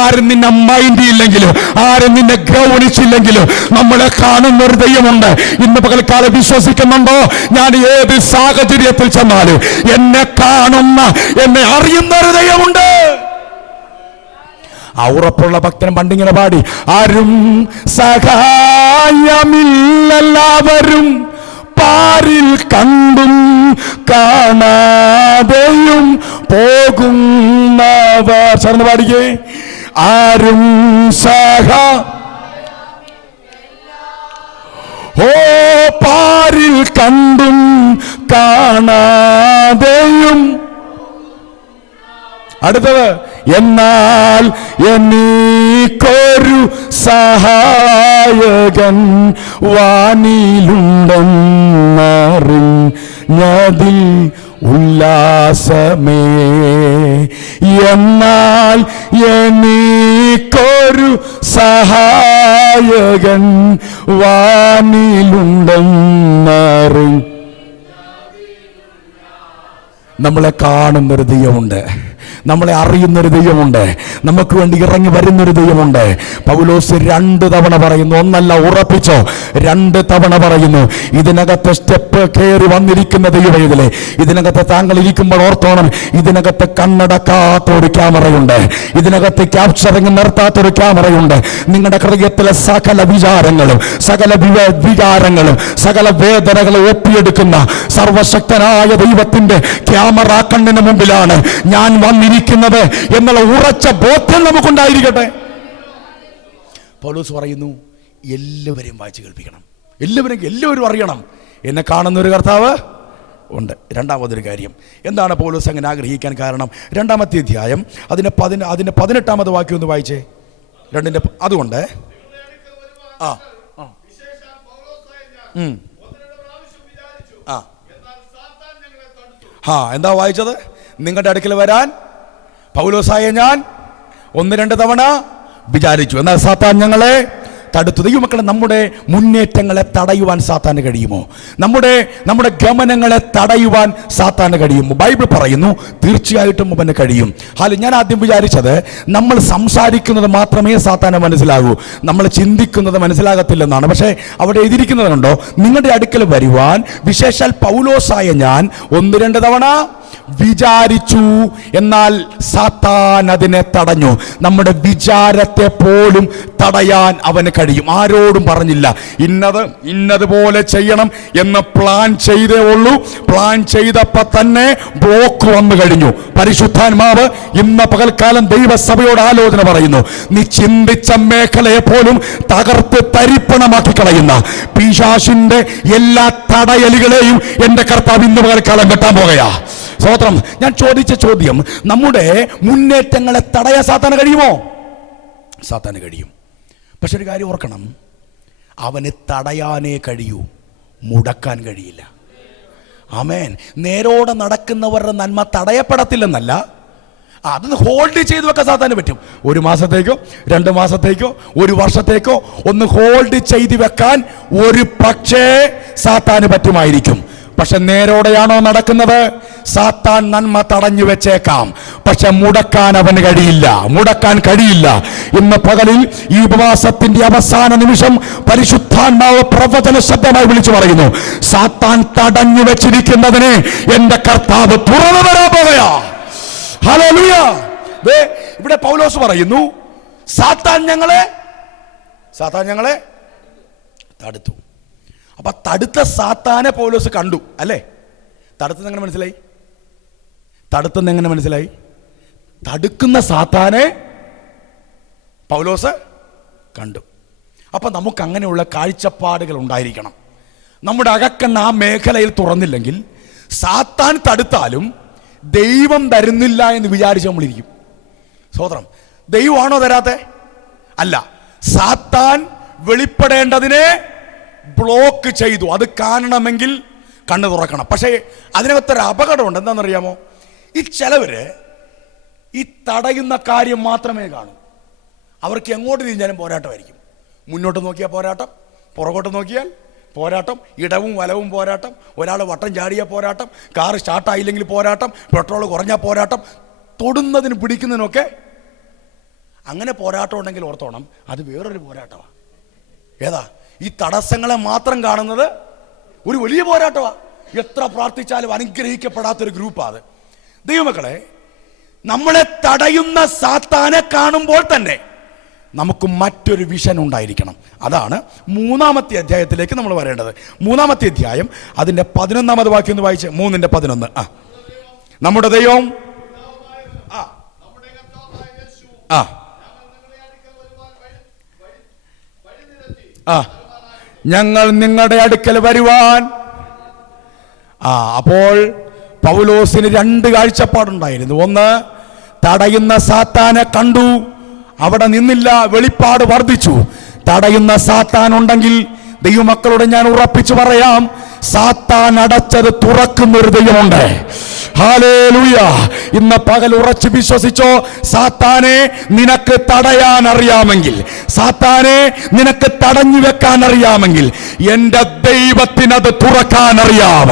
ആരും നിന്നെ മൈൻഡ് ഇല്ലെങ്കിലും, ആരും നിന്നെ ഗൗനിച്ചില്ലെങ്കിലും, നമ്മളെ കാണുന്ന ഒരു ദൈവമുണ്ട്. ഇന്ന് പകൽക്കാലം വിശ്വസിക്കുന്നുണ്ടോ? ഞാൻ ഏത് സാഹചര്യത്തിൽ ചെന്നാലും എന്നെ കാണുന്ന, എന്നെ അറിയുന്ന ഒരു ദൈവമുണ്ട്. ആ ഉറപ്പുള്ള ഭക്തൻ പണ്ടിങ്ങനെ പാടി, ആരും സഹായമില്ലെല്ലാവരും പാരിൽ കണ്ടും കാണാതെയും പോകുന്നവർ. ചേർന്ന് പാടിക്കേ, ആരും പാരിൽ കണ്ടും കാണാതെയും. അടുത്തത്, എന്നാൽ എനിക്കൊരു സഹായകൻ വാനിലുണ്ടെന്നറിഞ്ഞതിൽ ഉല്ലാസമേ. എന്നാൽ എനിക്കൊരു സഹായകൻ വാനിലുണ്ടെന്നറിഞ്ഞ. നമ്മളെ കാണുന്നൊരു ദൈവമുണ്ട്, നമ്മളെ അറിയുന്നൊരു ദൈവമുണ്ട്, നമുക്ക് വേണ്ടി ഇറങ്ങി വരുന്നൊരു ദൈവമുണ്ട്. പൗലോസ് 2 തവണ പറയുന്നു, ഒന്നല്ല, ഉറപ്പിച്ചോ, 2 തവണ പറയുന്നു. ഇതിനകത്ത് സ്റ്റെപ്പ് കയറി വന്നിരിക്കുന്ന ദൈവവേദലേ, ഇതിനകത്ത് താങ്കൾ ഇരിക്കുമ്പോൾ ഓർത്തോണം, ഇതിനകത്ത് കണ്ണടക്കാത്ത ഒരു ക്യാമറയുണ്ട്, ഇതിനകത്ത് ക്യാപ്ചറിങ് നിർത്താത്തൊരു ക്യാമറയുണ്ട്. നിങ്ങളുടെ ഹൃദയത്തിലെ സകല വിചാരങ്ങളും സകല വികാരങ്ങളും സകല വേദനകളും ഒപ്പിയെടുക്കുന്ന സർവശക്തനായ ദൈവത്തിന്റെ ക്യാമറ കണ്ണിന് മുമ്പിലാണ് ഞാൻ വന്നിരിക്കുന്നത് എന്നുള്ള ഉറച്ച ബോധ്യം നമുക്കുണ്ടായിരിക്കട്ടെ. പൗലോസ് പറയുന്നു, എല്ലാവരെയും വായിച്ചു കേൾപ്പിക്കണം, എല്ലാവരും അറിയണം, എന്നെ കാണുന്നൊരു കർത്താവ് ഉണ്ട്. രണ്ടാമതൊരു കാര്യം എന്താണ് പൗലോസ് അങ്ങനെ ആഗ്രഹിക്കാൻ കാരണം? 2-ാമത്തെ അധ്യായം അതിന്റെ 18-ാമത് വാക്യം ഒന്ന് വായിച്ചേ. 2-ന്റെ അതുകൊണ്ട് എന്താ വായിച്ചത്? നിങ്ങളുടെ അടുക്കൽ വരാൻ പൗലോസായ ഞാൻ 1-2 തവണ വിചാരിച്ചു, എന്നാൽ സാത്താൻ ഞങ്ങളെ തടുത്തു. ദൈവമക്കളെ, നമ്മുടെ മുന്നേറ്റങ്ങളെ തടയുവാൻ സാത്താന് കഴിയുമോ? നമ്മുടെ ഗമനങ്ങളെ തടയുവാൻ സാത്താന് കഴിയുമോ? ബൈബിൾ പറയുന്നു, തീർച്ചയായിട്ടും അവന് കഴിയും. ഞാൻ ആദ്യം വിചാരിച്ചത് നമ്മൾ സംസാരിക്കുന്നത് മാത്രമേ സാത്താന് മനസ്സിലാകൂ, നമ്മൾ ചിന്തിക്കുന്നത് മനസ്സിലാകത്തില്ലെന്നാണ്. പക്ഷേ അവിടെ എഴുതിയിരിക്കുന്നത് കണ്ടോ, നിങ്ങളുടെ അടുക്കൽ വരുവാൻ വിശേഷാൽ പൗലോസായ ഞാൻ 1-2 തവണ വിചാരിച്ചു, എന്നാൽ സാത്താൻ അതിനെ തടഞ്ഞു. നമ്മുടെ വിചാരത്തെ പോലും തടയാൻ അവന് കഴിയും. ആരോടും പറഞ്ഞില്ല, ഇന്നതുപോലെ ചെയ്യണം എന്ന് പ്ലാൻ ചെയ്തേ ഉള്ളൂ. പ്ലാൻ ചെയ്തപ്പോൾ തന്നെ ബ്ലോക്ക് വന്നു കഴിഞ്ഞു. പരിശുദ്ധാത്മാവ് ഇന്ന് പകൽക്കാലം ദൈവസഭയോട് ആലോചന പറയുന്നു, നീ ചിന്തിച്ച മേഖലയെ പോലും തകർത്ത് തരിപ്പണമാക്കി കളയുന്ന പിശാചിന്റെ എല്ലാ തടയലുകളെയും എന്റെ കർത്താവ് ഇന്ന് പകൽക്കാലം വെട്ടാൻ പോകുകയാ. സ്തോത്രം. ഞാൻ ചോദിച്ച ചോദ്യം, നമ്മുടെ മുന്നേറ്റങ്ങളെ തടയാൻ സാത്താന് കഴിയുമോ? സാത്താന് കഴിയും. പക്ഷെ ഒരു കാര്യം ഓർക്കണം, അവന് തടയാനേ കഴിയൂ, മുടക്കാൻ കഴിയില്ല. ആമേൻ. നേരോടെ നടക്കുന്നവരുടെ നന്മ തടയപ്പെടത്തില്ലെന്നല്ല, അതൊന്ന് ഹോൾഡ് ചെയ്ത് വെക്കാൻ സാത്താന് പറ്റും. 1 മാസത്തേക്കോ 2 മാസത്തേക്കോ 1 വർഷത്തേക്കോ ഒന്ന് ഹോൾഡ് ചെയ്ത് വെക്കാൻ ഒരു പക്ഷേ സാത്താന് പറ്റുമായിരിക്കും. പക്ഷെ നേരോടെയാണോ നടക്കുന്നത്, സാത്താൻ നന്മ തടഞ്ഞു വെച്ചേക്കാം, പക്ഷെ മുടക്കാൻ അവന് കഴിയില്ല, മുടക്കാൻ കഴിയില്ല. ഇന്ന് പകലിൽ ഈ ഉപവാസത്തിന്റെ അവസാന നിമിഷം പരിശുദ്ധാത്മാവ് പ്രവചന ശബ്ദമായി വിളിച്ചു പറയുന്നു, സാത്താൻ തടഞ്ഞു വെച്ചിരിക്കുന്നതിനെ എന്റെ കർത്താവ് തുറന്നു വരാൻ പോകുകയാ. ഹല്ലേലൂയ. ഇവിടെ പൗലോസ് പറയുന്നു, സാത്താൻ ഞങ്ങളെ തടുത്തു. അപ്പൊ തടുത്ത സാത്താനെ പൗലോസ് കണ്ടു അല്ലേ? തടുത്തെന്ന് എങ്ങനെ മനസ്സിലായി? തടുക്കുന്ന സാത്താനെ പൗലോസ് കണ്ടു. അപ്പൊ നമുക്ക് അങ്ങനെയുള്ള കാഴ്ചപ്പാടുകൾ ഉണ്ടായിരിക്കണം. നമ്മുടെ അകക്കണ്ണ് ആ മേഖലയിൽ തുറന്നില്ലെങ്കിൽ സാത്താൻ തടുത്താലും ദൈവം തരുന്നില്ല എന്ന് വിചാരിച്ച് നമ്മളിരിക്കും. സ്വതന്ത്രം ദൈവമാണോ തരാത്തെ? അല്ല, സാത്താൻ വെളിപ്പെടേണ്ടതിനെ ബ്ലോക്ക് ചെയ്തു. അത് കാണണമെങ്കിൽ കണ്ണ് തുറക്കണം. പക്ഷേ അതിനകത്തൊരു അപകടമുണ്ട്. എന്താണെന്നറിയാമോ? ഈ ചിലവര് ഈ തടയുന്ന കാര്യം മാത്രമേ കാണൂ. അവർക്ക് എങ്ങോട്ട് തിരിഞ്ഞാലും പോരാട്ടമായിരിക്കും. മുന്നോട്ട് നോക്കിയാൽ പോരാട്ടം, പുറകോട്ട് നോക്കിയാൽ പോരാട്ടം, ഇടവും വലവും പോരാട്ടം, ഒരാൾ വട്ടം ചാടിയ പോരാട്ടം, കാറ് സ്റ്റാർട്ടായില്ലെങ്കിൽ പോരാട്ടം, പെട്രോൾ കുറഞ്ഞാൽ പോരാട്ടം, തൊടുന്നതിന് പിടിക്കുന്നതിനൊക്കെ. അങ്ങനെ പോരാട്ടം ഉണ്ടെങ്കിൽ ഓർത്തോണം, അത് വേറൊരു പോരാട്ടമാണ്. ഏതാ? ഈ തടസ്സങ്ങളെ മാത്രം കാണുന്നത് ഒരു വലിയ പോരാട്ടമാണ്. എത്ര പ്രാർത്ഥിച്ചാലും അനുഗ്രഹിക്കപ്പെടാത്തൊരു ഗ്രൂപ്പാണ് അത്. ദൈവമക്കളെ, നമ്മളെ തടയുന്ന സാത്താനെ കാണുമ്പോൾ തന്നെ നമുക്ക് മറ്റൊരു വിഷൻ ഉണ്ടായിരിക്കണം. അതാണ് 3-ാമത്തെ അധ്യായത്തിലേക്ക് നമ്മൾ വരേണ്ടത്. 3-ാമത്തെ അധ്യായം അതിൻ്റെ 11-ാമത് വാക്യം ഒന്ന് വായിച്ച്. 3:11. നമ്മുടെ ദൈവം ഞങ്ങൾ നിങ്ങളുടെ അടുക്കൽ വരുവാൻ. അപ്പോൾ പൗലോസിന് 2 കാഴ്ചപ്പാടുണ്ടായിരുന്നു. ഒന്ന്, തടയുന്ന സാത്താനെ കണ്ടു, അവിടെ നിന്നില്ല, വെളിപ്പാട് വർദ്ധിച്ചു. തടയുന്ന സാത്താൻ ഉണ്ടെങ്കിൽ ദൈവമക്കളോട് ഞാൻ ഉറപ്പിച്ചു പറയാം, സാത്താൻ അടച്ചത് തുറക്കുന്നൊരു ദൈവമുണ്ട്. ഹല്ലേലൂയ. ഇന്ന് പകൽ ഉറച്ചു വിശ്വസിച്ചോ, സാത്താനെ നിനക്ക് തടയാൻ അറിയാമെങ്കിൽ, സാത്താനെ നിനക്ക് തടഞ്ഞു വെക്കാൻ അറിയാമെങ്കിൽ, എന്റെ ദൈവത്തിനത് തുറക്കാൻ അറിയാം.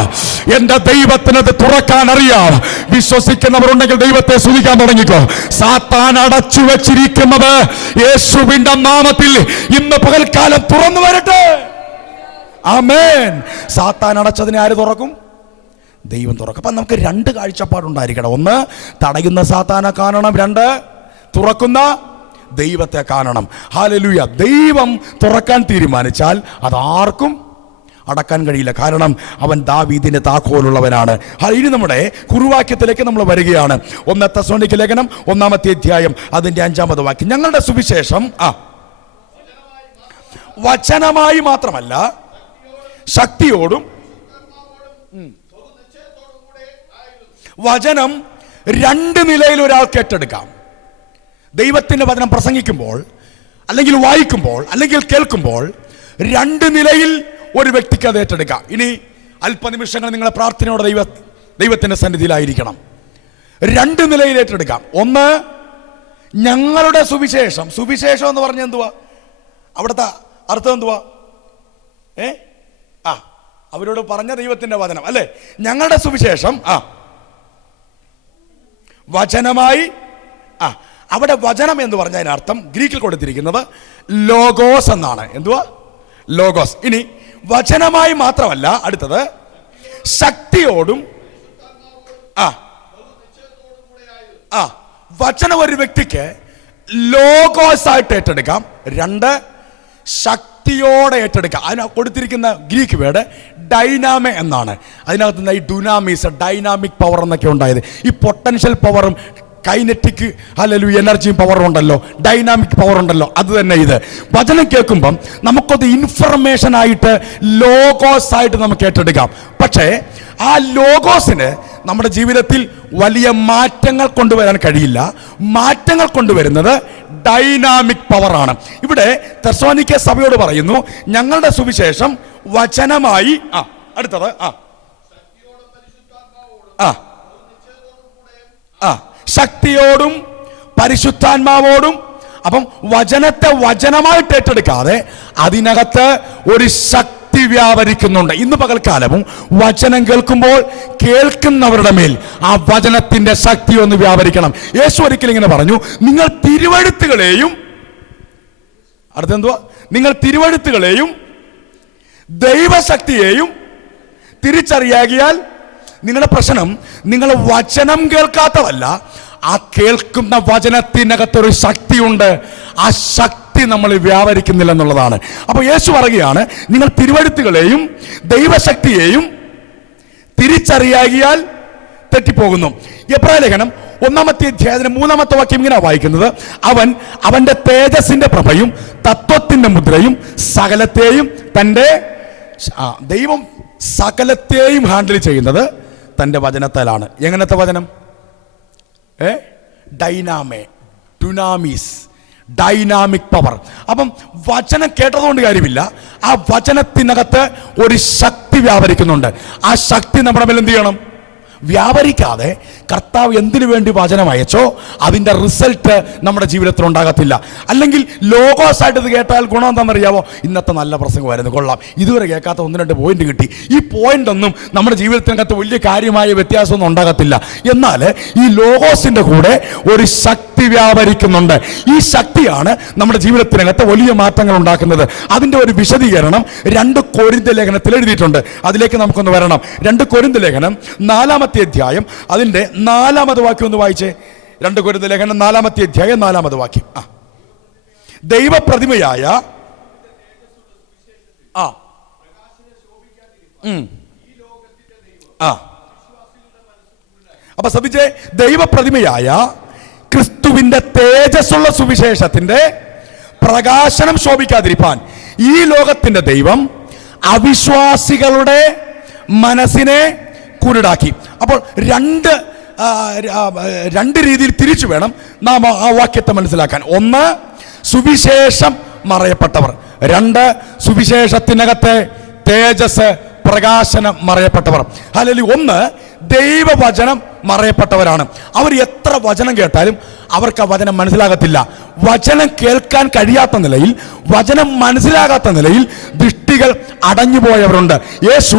എന്റെ ദൈവത്തിനത് തുറക്കാൻ അറിയാം. വിശ്വസിക്കുന്നവരുണ്ടെങ്കിൽ ദൈവത്തെ സ്തുതിക്കാൻ തുടങ്ങിക്കോ. സാത്താൻ അടച്ചു വെച്ചിരിക്കുന്നത് യേശുവിന്റെ നാമത്തിൽ ഇന്ന് പകൽക്കാലം തുറന്നു വരട്ടെ. ആമേൻ. സാത്താൻ അടച്ചതിനെ ആര് തുറക്കും? ദൈവം തുറക്കും. അപ്പം നമുക്ക് 2 കാഴ്ചപ്പാടുണ്ടായിരിക്കണം. ഒന്ന്, തടയുന്ന സാത്താനെ കാണണം. 2, തുറക്കുന്ന ദൈവത്തെ കാണണം. ഹല്ലേലൂയ. ദൈവം തുറക്കാൻ തീരുമാനിച്ചാൽ അതാർക്കും അടക്കാൻ കഴിയില്ല. കാരണം അവൻ ദാവീദിന്റെ താക്കോലുള്ളവനാണ്. ഇനി നമ്മുടെ കുറുവാക്യത്തിലേക്ക് നമ്മൾ വരികയാണ്. 1 തെസ്സലോനിക്ക ലേഖനം 1-ാമത്തെ അധ്യായം അതിന്റെ 5-ാമത് വാക്യം. ഞങ്ങളുടെ സുവിശേഷം വചനമായി മാത്രമല്ല ശക്തിയോടും. വചനം 2 നിലയിൽ ഒരാൾക്ക് ഏറ്റെടുക്കാം. ദൈവത്തിന്റെ വചനം പ്രസംഗിക്കുമ്പോൾ, അല്ലെങ്കിൽ വായിക്കുമ്പോൾ, അല്ലെങ്കിൽ കേൾക്കുമ്പോൾ 2 നിലയിൽ ഒരു വ്യക്തിക്ക് അത് ഏറ്റെടുക്കാം. ഇനി അല്പനിമിഷങ്ങൾ നിങ്ങളെ പ്രാർത്ഥനയോടെ ദൈവത്തിന്റെ സന്നിധിയിലായിരിക്കണം. 2 നിലയിൽ ഏറ്റെടുക്കാം. ഒന്ന്, ഞങ്ങളുടെ സുവിശേഷം. സുവിശേഷം എന്ന് പറഞ്ഞാൽ എന്തുവാ? അവിടുത്തെ അർത്ഥം എന്തുവാ? അവരോട് പറഞ്ഞ ദൈവത്തിന്റെ വചനം അല്ലേ? ഞങ്ങളുടെ സുവിശേഷം വചനമായി. അവിടെ വചനം എന്ന് പറഞ്ഞ അതിനർത്ഥം ഗ്രീക്കിൽ കൊടുത്തിരിക്കുന്നത് ലോഗോസ് എന്നാണ്. എന്തുവാ? ലോഗോസ്. ഇനി വചനമായി മാത്രമല്ല, അടുത്തത് ശക്തിയോടും. വചനം ഒരു വ്യക്തിക്ക് ലോഗോസ് ആയിട്ട് ഏറ്റെടുക്കാം. 2, ശക്തിയോടെ ഏറ്റെടുക്കാം. അതിന് കൊടുത്തിരിക്കുന്ന ഗ്രീക്ക് വേർഡ് ഡൈനാമെ എന്നാണ്. അതിനകത്ത് നിന്ന് ഈ ഡുനാമിസ്, ഡൈനാമിക് പവർ എന്നൊക്കെ ഉണ്ടായത്. ഈ പൊട്ടൻഷ്യൽ പവറും കൈനറ്റിക് ഹല്ലേലൂയ എനർജിയും പവറും ഉണ്ടല്ലോ, ഡൈനാമിക് പവർ ഉണ്ടല്ലോ, അത് തന്നെ ഇത്. വചനം കേൾക്കുമ്പം നമുക്കത് ഇൻഫർമേഷൻ ആയിട്ട് ലോഗോസ് ആയിട്ട് നമുക്ക് ഏറ്റെടുക്കാം. പക്ഷേ ആ ലോഗോസിന് നമ്മുടെ ജീവിതത്തിൽ വലിയ മാറ്റങ്ങൾ കൊണ്ടുവരാൻ കഴിയില്ല. മാറ്റങ്ങൾ കൊണ്ടുവരുന്നത് ഡൈനാമിക് പവറാണ്. ഇവിടെ തെസ്സലോനിക്ക സഭയോട് പറയുന്നു, ഞങ്ങളുടെ സുവിശേഷം വചനമായി അടുത്തത് ശക്തിയോടും പരിശുദ്ധാത്മാവോടും. അപ്പം വചനത്തെ വചനമായിട്ട് ഏറ്റെടുക്കാതെ അതിനകത്ത് ഒരു ശക്തി വ്യാപരിക്കുന്നുണ്ട്. ഇന്ന് പകൽക്കാലവും വചനം കേൾക്കുമ്പോൾ കേൾക്കുന്നവരുടെ മേൽ ആ വചനത്തിന്റെ ശക്തി ഒന്ന് വ്യാപരിക്കണം. യേശു ഒരിക്കലും ഇങ്ങനെ പറഞ്ഞു, നിങ്ങൾ തിരുവെഴുത്തുകളെയും നിങ്ങൾ തിരുവെഴുത്തുകളെയും ദൈവശക്തിയെയും തിരിച്ചറിയാകിയാൽ. നിങ്ങളുടെ പ്രശ്നം നിങ്ങൾ വചനം കേൾക്കാത്തതല്ല, ആ കേൾക്കുന്ന വചനത്തിനകത്തൊരു ശക്തിയുണ്ട്. ആ ശക്തി നമ്മൾ വ്യാപരിക്കുന്നില്ല എന്നുള്ളതാണ്. അപ്പോൾ യേശു പറയുകയാണ്, നിങ്ങൾ തിരുവെഴുത്തുകളെയും ദൈവശക്തിയെയും തിരിച്ചറിയാകിയാൽ തെറ്റിപ്പോകുന്നു. എബ്രായ ലേഖനം 1-ാമത്തെ അധ്യായത്തിന് 3-ാമത്തെ വാക്യം ഇങ്ങനെ വായിക്കുന്നത്, അവന്റെ തേജസ്സിന്റെ പ്രഭയും തത്വത്തിന്റെ മുദ്രയും സകലത്തെയും ദൈവം സകലത്തെയും ഹാൻഡിൽ ചെയ്യുന്നത് തൻ്റെ വചനത്താലാണ്. എങ്ങനത്തെ വചനം? ഡുനാമിസ്, ഡൈനാമിക് പവർ. അപ്പം വചനം കേട്ടതുകൊണ്ട് കാര്യമില്ല, ആ വചനത്തിനകത്ത് ഒരു ശക്തി വ്യാപരിക്കുന്നുണ്ട്. ആ ശക്തി നമ്മുടെ മേൽ എന്ത് ചെയ്യണം? വ്യാപരിക്കാതെ കർത്താവ് എന്തിനു വേണ്ടി വചനം അയച്ചോ അതിൻ്റെ റിസൾട്ട് നമ്മുടെ ജീവിതത്തിൽ ഉണ്ടാകത്തില്ല. അല്ലെങ്കിൽ ലോഗോസ് ആയിട്ട് ഇത് കേട്ടാൽ ഗുണം എന്താണെന്നറിയാവോ? ഇന്നത്തെ നല്ല പ്രസംഗമായിരുന്നു, കൊള്ളാം, ഇതുവരെ കേൾക്കാത്ത 1-2 പോയിന്റ് കിട്ടി. ഈ പോയിന്റ് ഒന്നും നമ്മുടെ ജീവിതത്തിനകത്ത് വലിയ കാര്യമായ വ്യത്യാസമൊന്നും ഉണ്ടാകത്തില്ല. എന്നാൽ ഈ ലോഗോസിന്റെ കൂടെ ഒരു ശക്തി വ്യാപരിക്കുന്നുണ്ട്. ഈ ശക്തിയാണ് നമ്മുടെ ജീവിതത്തിനകത്ത് വലിയ മാറ്റങ്ങൾ ഉണ്ടാക്കുന്നത്. അതിൻ്റെ ഒരു വിശദീകരണം 2 കൊരിന്ത്യർ ലേഖനത്തിൽ എഴുതിയിട്ടുണ്ട്. അതിലേക്ക് നമുക്കൊന്ന് വരണം. 2 കൊരിന്ത്യർ ലേഖനം 4-ാമത്തെ അധ്യായം അതിന്റെ 4-ാമത് വാക്യം ഒന്ന് വായിച്ചേ. 2 കൊരിന്ത്യർ ലേഖനം 4-ാമത്തെ അധ്യായം 4-ാമത് വാക്യം. ദൈവപ്രതിമയായ അപ്പൊ ശ്രദ്ധിച്ചേ, ദൈവപ്രതിമയായ ക്രിസ്തുവിന്റെ തേജസ്സുള്ള സുവിശേഷത്തിന്റെ പ്രകാശനം ശോഭിക്കാതിരിപ്പാൻ ഈ ലോകത്തിന്റെ ദൈവം അവിശ്വാസികളുടെ മനസ്സിനെ കുരുടാക്കി. അപ്പോൾ രണ്ട് രീതിയിൽ തിരിച്ചു വേണം നാം ആ വാക്യത്തെ മനസ്സിലാക്കാൻ. 1, സുവിശേഷം മറയപ്പെട്ടവർ. 2, സുവിശേഷത്തിനകത്തെ തേജസ് പ്രകാശനം മറയപ്പെട്ടവർ. അല്ലെങ്കിൽ 1, ദൈവവചനം മറയപ്പെട്ടവരാണ്. അവർ എത്ര വചനം കേട്ടാലും അവർക്ക് ആ വചനം മനസ്സിലാകത്തില്ല. വചനം കേൾക്കാൻ കഴിയാത്ത നിലയിൽ, വചനം മനസ്സിലാകാത്ത നിലയിൽ ദൃഷ്ടികൾ അടഞ്ഞുപോയവരുണ്ട്. യേശു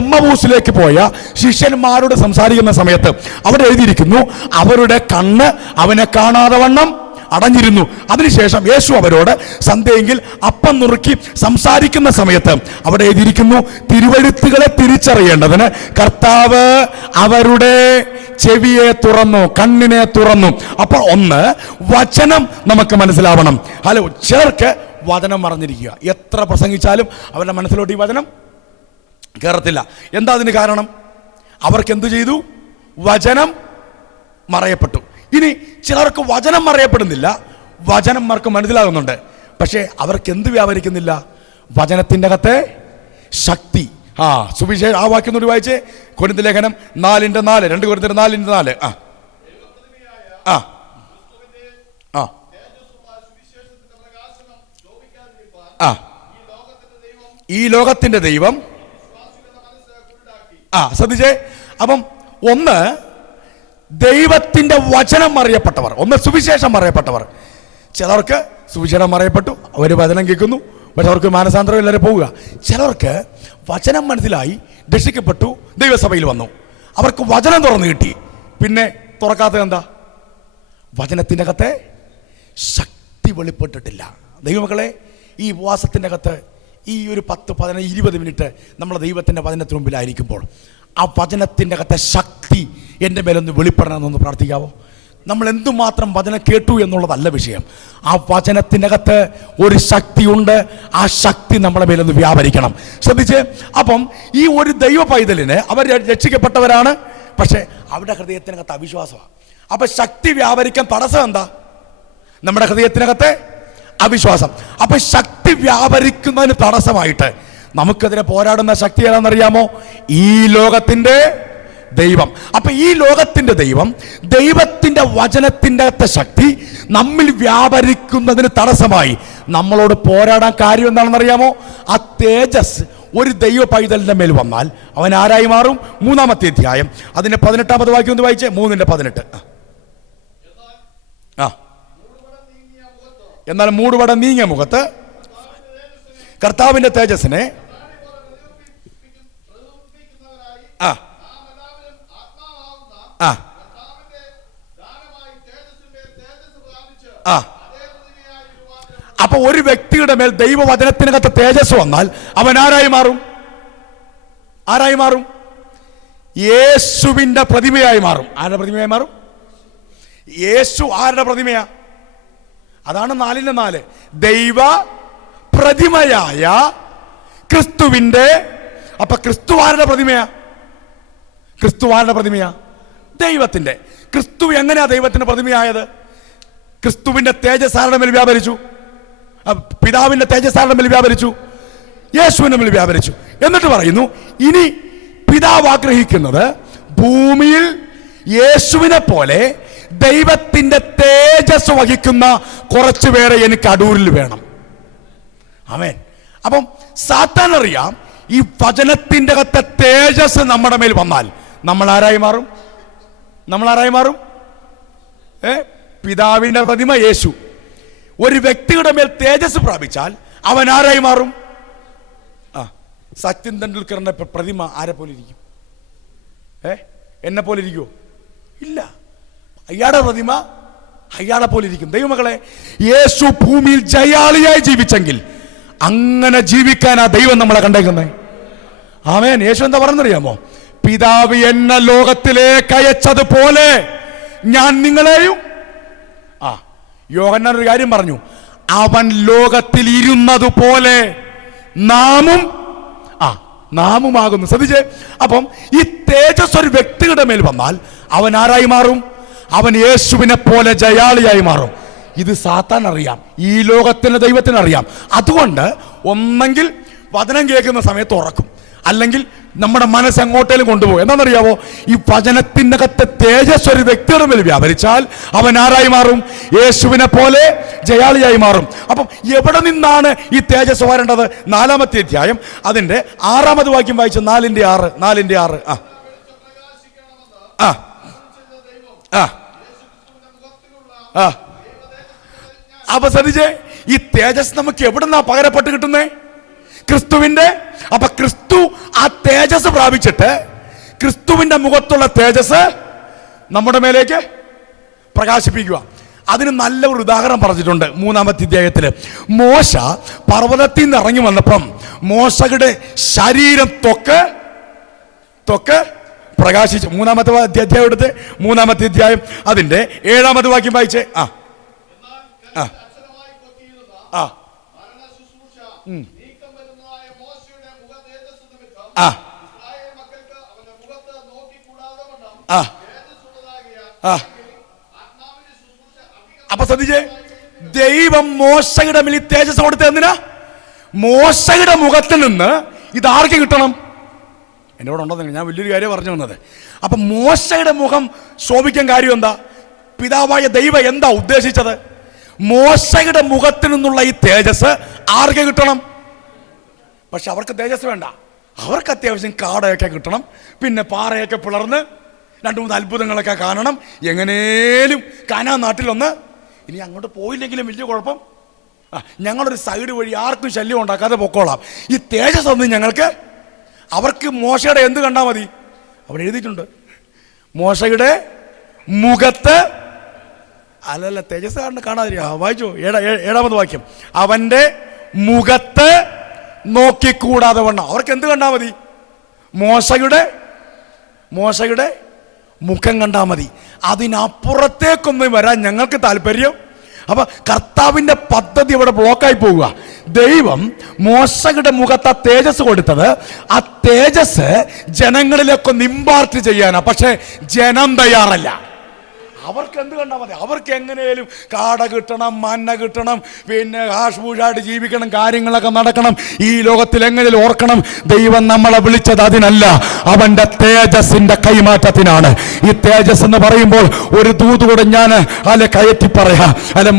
എമ്മവൂസിലേക്ക് പോയ ശിഷ്യന്മാരോട് സംസാരിക്കുന്ന സമയത്ത് അവിടെ എഴുതിയിരിക്കുന്നു, അവരുടെ കണ്ണ് അവനെ കാണാതെ വണ്ണം അടഞ്ഞിരുന്നു. അതിനുശേഷം യേശു അവരോട് സന്ധ്യയെങ്കിൽ അപ്പം നുറുക്കി സംസാരിക്കുന്ന സമയത്ത് അവിടെ എഴുതിയിരിക്കുന്നു, തിരുവെഴുത്തുകളെ തിരിച്ചറിയേണ്ടതിന് കർത്താവ് അവരുടെ ചെവിയെ തുറന്നു, കണ്ണിനെ തുറന്നു. അപ്പോൾ 1, വചനം നമുക്ക് മനസ്സിലാവണം. ചിലർക്ക് വചനം മറന്നിരിക്കുക. എത്ര പ്രസംഗിച്ചാലും അവരുടെ മനസ്സിലോട്ട് ഈ വചനം കയറത്തില്ല. എന്താ അതിന് കാരണം? അവർക്ക് എന്തു ചെയ്തു? വചനം മറയപ്പെട്ടു. ഇനി ചിലർക്ക് വചനം മറയപ്പെടുന്നില്ല, വചനം അവർക്ക് മനസ്സിലാകുന്നുണ്ട്, പക്ഷേ അവർക്ക് എന്ത് വ്യാപരിക്കുന്നില്ല? വചനത്തിൻ്റെ അകത്തെ ശക്തി. സുവിശേഷം ആ വാക്യം കൂടി വായിച്ചേ. കൊരിന്ത്യർ ലേഖനം 4:4, 2 കൊരിന്ത്യർ 4:4. ഈ ലോകത്തിന്റെ ദൈവം ശ്രദ്ധിച്ചേ. അപ്പം 1, ദൈവത്തിന്റെ വചനം അറിയപ്പെട്ടവർ. 1, സുവിശേഷം അറിയപ്പെട്ടവർ. ചിലർക്ക് സുവിശേഷം അറിയപ്പെട്ടു, അവർ വചനം കേൾക്കുന്നു, പക്ഷെ അവർക്ക് മാനസാന്തരം എല്ലാവരും പോവുക. ചിലർക്ക് വചനം മനസ്സിലായി, രക്ഷിക്കപ്പെട്ടു, ദൈവസഭയിൽ വന്നു, അവർക്ക് വചനം തുറന്നു കിട്ടി. പിന്നെ തുറക്കാത്തത് എന്താ? വചനത്തിൻ്റെ അകത്തെ ശക്തി വെളിപ്പെട്ടിട്ടില്ല. ദൈവമക്കളെ, ഈ ഉപവാസത്തിൻ്റെ അകത്ത് ഈ ഒരു 10, 15, 20 മിനിറ്റ് നമ്മൾ ദൈവത്തിൻ്റെ വചനത്തിന് മുമ്പിലായിരിക്കുമ്പോൾ ആ വചനത്തിൻ്റെ അകത്തെ ശക്തി എൻ്റെ മേലൊന്ന് വെളിപ്പെടണമെന്നൊന്ന് പ്രാർത്ഥിക്കാവോ? നമ്മൾ എന്തുമാത്രം വചനം കേട്ടു എന്നുള്ളതല്ല വിഷയം. ആ വചനത്തിനകത്ത് ഒരു ശക്തിയുണ്ട്. ആ ശക്തി നമ്മളെ മേലൊന്ന് വ്യാപരിക്കണം. ശ്രദ്ധിച്ച്, അപ്പം ഈ ഒരു ദൈവ പൈതലിന് അവർ രക്ഷിക്കപ്പെട്ടവരാണ്, പക്ഷേ അവരുടെ ഹൃദയത്തിനകത്ത് അവിശ്വാസമാണ്. അപ്പൊ ശക്തി വ്യാപരിക്കാൻ തടസ്സം എന്താ? നമ്മുടെ ഹൃദയത്തിനകത്തെ അവിശ്വാസം. അപ്പൊ ശക്തി വ്യാപരിക്കുന്നതിന് തടസ്സമായിട്ട് നമുക്കെതിരെ പോരാടുന്ന ശക്തി ഏതാണെന്നറിയാമോ? ഈ ലോകത്തിന്റെ ദൈവം. അപ്പൊ ഈ ലോകത്തിന്റെ ദൈവം, ദൈവത്തിന്റെ വചനത്തിന്റെ അകത്തെ ശക്തി നമ്മിൽ വ്യാപരിക്കുന്നതിന് തടസ്സമായി നമ്മളോട് പോരാടാൻ കാര്യം എന്താണെന്നറിയാമോ? ആ തേജസ് ഒരു ദൈവ പൈതലിന്റെ മേൽ വന്നാൽ അവൻ ആരായി മാറും? 3-ാമത്തെ അധ്യായം അതിന്റെ 18-ാമത് വാക്യം ഒന്ന് വായിച്ചേ. 3:18. എന്നാൽ മൂടുപട നീങ്ങിയ മുഖത്ത് കർത്താവിന്റെ തേജസ്സിനെ അപ്പൊ ഒരു വ്യക്തിയുടെ മേൽ ദൈവവചനത്തിനകത്ത് തേജസ് വന്നാൽ അവൻ ആരായി മാറും? ആരായി മാറും? യേശുവിന്റെ പ്രതിമയായി മാറും. ആരുടെ പ്രതിമയായി മാറും? യേശു ആരുടെ പ്രതിമയാ? അതാണ് 4:4. ദൈവ പ്രതിമയായ ക്രിസ്തുവിന്റെ. അപ്പൊ ക്രിസ്തു ആരുടെ പ്രതിമയാ? ക്രിസ്തു ആരുടെ പ്രതിമയാ? ദൈവത്തിന്റെ. ക്രിസ്തു എങ്ങനെയാ ദൈവത്തിന്റെ പ്രതിമയായത്? ക്രിസ്തുവിന്റെ തേജസ് ആരുടെ മേൽ വ്യാപരിച്ചു? പിതാവിന്റെ തേജസ് ആരുടെ മേൽ വ്യാപരിച്ചു? യേശുവിന്റെ മേൽ വ്യാപരിച്ചു. എന്നിട്ട് പറയുന്നു, ഇനി പിതാവ് ആഗ്രഹിക്കുന്നത് ഭൂമിയിൽ യേശുവിനെ പോലെ ദൈവത്തിന്റെ തേജസ് വഹിക്കുന്ന കുറച്ചു പേരെ എനിക്ക് അടൂരിൽ വേണം. ആമേൻ. അപ്പം സാത്താൻ അറിയാം, ഈ വചനത്തിന്റെ അകത്തെ തേജസ് നമ്മുടെ മേൽ വന്നാൽ നമ്മൾ ആരായി മാറും? നമ്മൾ ആരായി മാറും? പിതാവിന്റെ പ്രതിമ യേശു. ഒരു വ്യക്തിയുടെ മേൽ തേജസ് പ്രാപിച്ചാൽ അവൻ ആരായി മാറും? സച്ചിൻ തെണ്ടുൽക്കറിന്റെ പ്രതിമ ആരെ പോലെ ഇരിക്കും? എന്നെ പോലെ ഇരിക്കുമോ? ഇല്ല. അയാളുടെ പ്രതിമ അയാളെ പോലെ ഇരിക്കും. ദൈവമക്കളെ, യേശു ഭൂമിയിൽ ജയാളിയായി ജീവിച്ചെങ്കിൽ അങ്ങനെ ജീവിക്കാനാ ദൈവം നമ്മളെ കണ്ടേക്കുന്നേ. ആമേൻ. യേശു എന്താ പറഞ്ഞറിയാമോ? പിതാവ് എന്നെ ലോകത്തിലേക്ക് അയച്ചതുപോലെ ഞാൻ നിങ്ങളെയും. യോഹന്നാൻ ഒരു കാര്യം പറഞ്ഞു, അവൻ ലോകത്തിൽ ഇരുന്നതുപോലെ നാമുമാകുന്നു. ശ്രദ്ധിച്ചേ. അപ്പം ഈ തേജസ് ഒരു വ്യക്തിയുടെ മേൽ വന്നാൽ അവൻ ആരായി മാറും? അവൻ യേശുവിനെ പോലെ ജയാളിയായി മാറും. ഇത് സാത്താൻ അറിയാം, ഈ ലോകത്തിന് ദൈവത്തിന് അറിയാം. അതുകൊണ്ട് ഒന്നെങ്കിൽ വചനം കേൾക്കുന്ന സമയത്ത് ഉറക്കും, അല്ലെങ്കിൽ നമ്മുടെ മനസ്സ് എങ്ങോട്ടേലും കൊണ്ടുപോകും. എന്താണെന്നറിയാവോ? ഈ വചനത്തിൻ്റെ അകത്തെ തേജസ് ഒരു വ്യക്തിയുടെ മേൽ വ്യാപരിച്ചാൽ അവൻ ആരായി മാറും? യേശുവിനെ പോലെ ജയാളിയായി മാറും. അപ്പം എവിടെ നിന്നാണ് ഈ തേജസ് വരേണ്ടത്? 4-ാമത്തെ അധ്യായം അതിന്റെ 6-ാമത് വാക്യം വായിച്ച 4:6. അപ്പൊ ശ്രദ്ധിച്ചേ, ഈ തേജസ് നമുക്ക് എവിടുന്നാ പകരപ്പെട്ട് കിട്ടുന്നേ? ക്രിസ്തുവിന്റെ. അപ്പൊ ക്രിസ്തു ആ തേജസ് പ്രാപിച്ചിട്ട് ക്രിസ്തുവിന്റെ മുഖത്തുള്ള തേജസ് നമ്മുടെ മേലേക്ക് പ്രകാശിപ്പിക്കുക. അതിന് നല്ല ഒരു ഉദാഹരണം പറഞ്ഞിട്ടുണ്ട് 3-ാമത്തെ അധ്യായത്തില്. മോശ പർവ്വതത്തിൽ നിന്ന് ഇറങ്ങി വന്നപ്പം മോശയുടെ ശരീരം ത്വക്ക് പ്രകാശിച്ചു. 3-ാമത്തെ അധ്യായം എടുത്ത് 3-ാമത്തെ അധ്യായം അതിന്റെ 7-ാമത് വാക്യം വായിച്ചേ. അപ്പൊ ശ്രദ്ധിച്ചേ, ദൈവം മോശയുടെ മേൽ തേജസ് കൊടുത്തത് എന്തിനാ? മോശയുടെ മുഖത്തിൽ നിന്ന് ഇത് ആർക്ക് കിട്ടണം? എൻ്റെ കൂടെ ഉണ്ടോ? ഞാൻ വലിയൊരു കാര്യം പറഞ്ഞു വന്നത്. അപ്പൊ മോശയുടെ മുഖം ശോഭിക്കാൻ കാര്യം എന്താ? പിതാവായ ദൈവം എന്താ ഉദ്ദേശിച്ചത്? മോശയുടെ മുഖത്തിൽ നിന്നുള്ള ഈ തേജസ് ആർക്ക് കിട്ടണം? പക്ഷെ അവർക്ക് തേജസ് വേണ്ട. അവർക്ക് അത്യാവശ്യം കാടയൊക്കെ കിട്ടണം, പിന്നെ പാറയൊക്കെ പിളർന്ന് 2-3 അത്ഭുതങ്ങളൊക്കെ കാണണം. എങ്ങനേലും കാനാൻ നാട്ടിലൊന്ന്, ഇനി അങ്ങോട്ട് പോയില്ലെങ്കിലും വലിയ കുഴപ്പം, ഞങ്ങളൊരു സൈഡ് വഴി ആർക്കും ശല്യം ഉണ്ടാക്കാതെ പൊക്കോളാം. ഈ തേജസ് ഒന്നും ഞങ്ങൾക്ക്. അവർക്ക് മോശയുടെ എന്ത് കണ്ടാൽ മതി? അവിടെ എഴുതിയിട്ടുണ്ട്, മോശയുടെ മുഖത്ത് അല്ലല്ല തേജസ് കാണാതിരിക്കുക. വായിച്ചു 7-ാമത് വാക്യം. അവന്റെ മുഖത്ത് നോക്കിക്കൂടാതെ വണ്ണം. അവർക്ക് എന്ത് കണ്ടാൽ മതി? മോശയുടെ മുഖം കണ്ടാൽ മതി. അതിനപ്പുറത്തേക്കൊന്നും വരാൻ ഞങ്ങൾക്ക് താല്പര്യം. അപ്പൊ കർത്താവിന്റെ പദ്ധതി ഇവിടെ ബ്ലോക്കായി പോവുക. ദൈവം മോശയുടെ മുഖത്ത് ആ തേജസ് കൊടുത്തത് ആ തേജസ് ജനങ്ങളിലൊക്കെ ഇമ്പാർട്ട് ചെയ്യാനാ. പക്ഷെ ജനം തയ്യാറല്ല. അവർക്ക് എന്ത് കണ്ടാൽ മതി? അവർക്ക് എങ്ങനെയും കാട കിട്ടണം, മന്ന കിട്ടണം, പിന്നെ ആഷ്പൂഷായിട്ട് ജീവിക്കണം, കാര്യങ്ങളൊക്കെ നടക്കണം, ഈ ലോകത്തിൽ എങ്ങനെയും ഓർക്കണം. ദൈവം നമ്മളെ വിളിച്ചത് അതിനല്ല, അവന്റെ തേജസ്സിന്റെ കൈമാറ്റത്തിനാണ്. ഈ തേജസ് എന്ന് പറയുമ്പോൾ ഒരു ദൂതുകൂടെ ഞാൻ കയറ്റി പറയാം.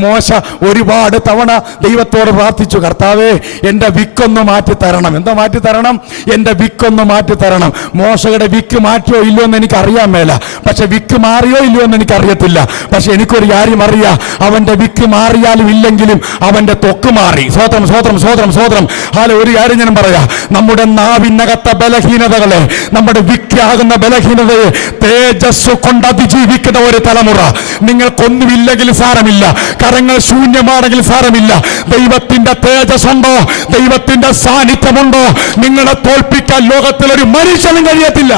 മോശ ഒരുപാട് തവണ ദൈവത്തോട് പ്രാർത്ഥിച്ചു, കർത്താവേ എൻ്റെ വിക്കൊന്ന് മാറ്റി തരണം. എന്താ മാറ്റി തരണം? എൻ്റെ വിക്കൊന്ന് മാറ്റി തരണം. മോശയുടെ വിക്ക് മാറ്റിയോ ഇല്ലയോ എന്ന് എനിക്ക് അറിയാൻ മേല, പക്ഷെ വിക്ക് മാറിയോ ഇല്ലയോ എന്ന് എനിക്കറിയത്തില്ല. പക്ഷെ എനിക്കൊരു കാര്യം അറിയാം, അവന്റെ വിക്ക് മാറിയാലും ഇല്ലെങ്കിലും അവന്റെ തൊക്ക് മാറി. സ്വോത്രം സ്വോത്രം സ്വോത്രം സ്വോത്രം. ഒരു കാര്യം ഞാൻ പറയാം, നമ്മുടെ നാവിനകത്ത ബലഹീനതകളെ, നമ്മുടെ വിക്കാകുന്ന ബലഹീനതയെ തേജസ് കൊണ്ട് അതിജീവിക്കുന്ന ഒരു തലമുറ. നിങ്ങൾക്കൊന്നുമില്ലെങ്കിൽ സാരമില്ല, കരങ്ങൾ ശൂന്യമാണെങ്കിൽ സാരമില്ല, ദൈവത്തിന്റെ തേജസ് ഉണ്ടോ, ദൈവത്തിന്റെ സാന്നിധ്യമുണ്ടോ, നിങ്ങളെ തോൽപ്പിക്കാൻ ലോകത്തിൽ ഒരു മനുഷ്യനും കഴിയത്തില്ല.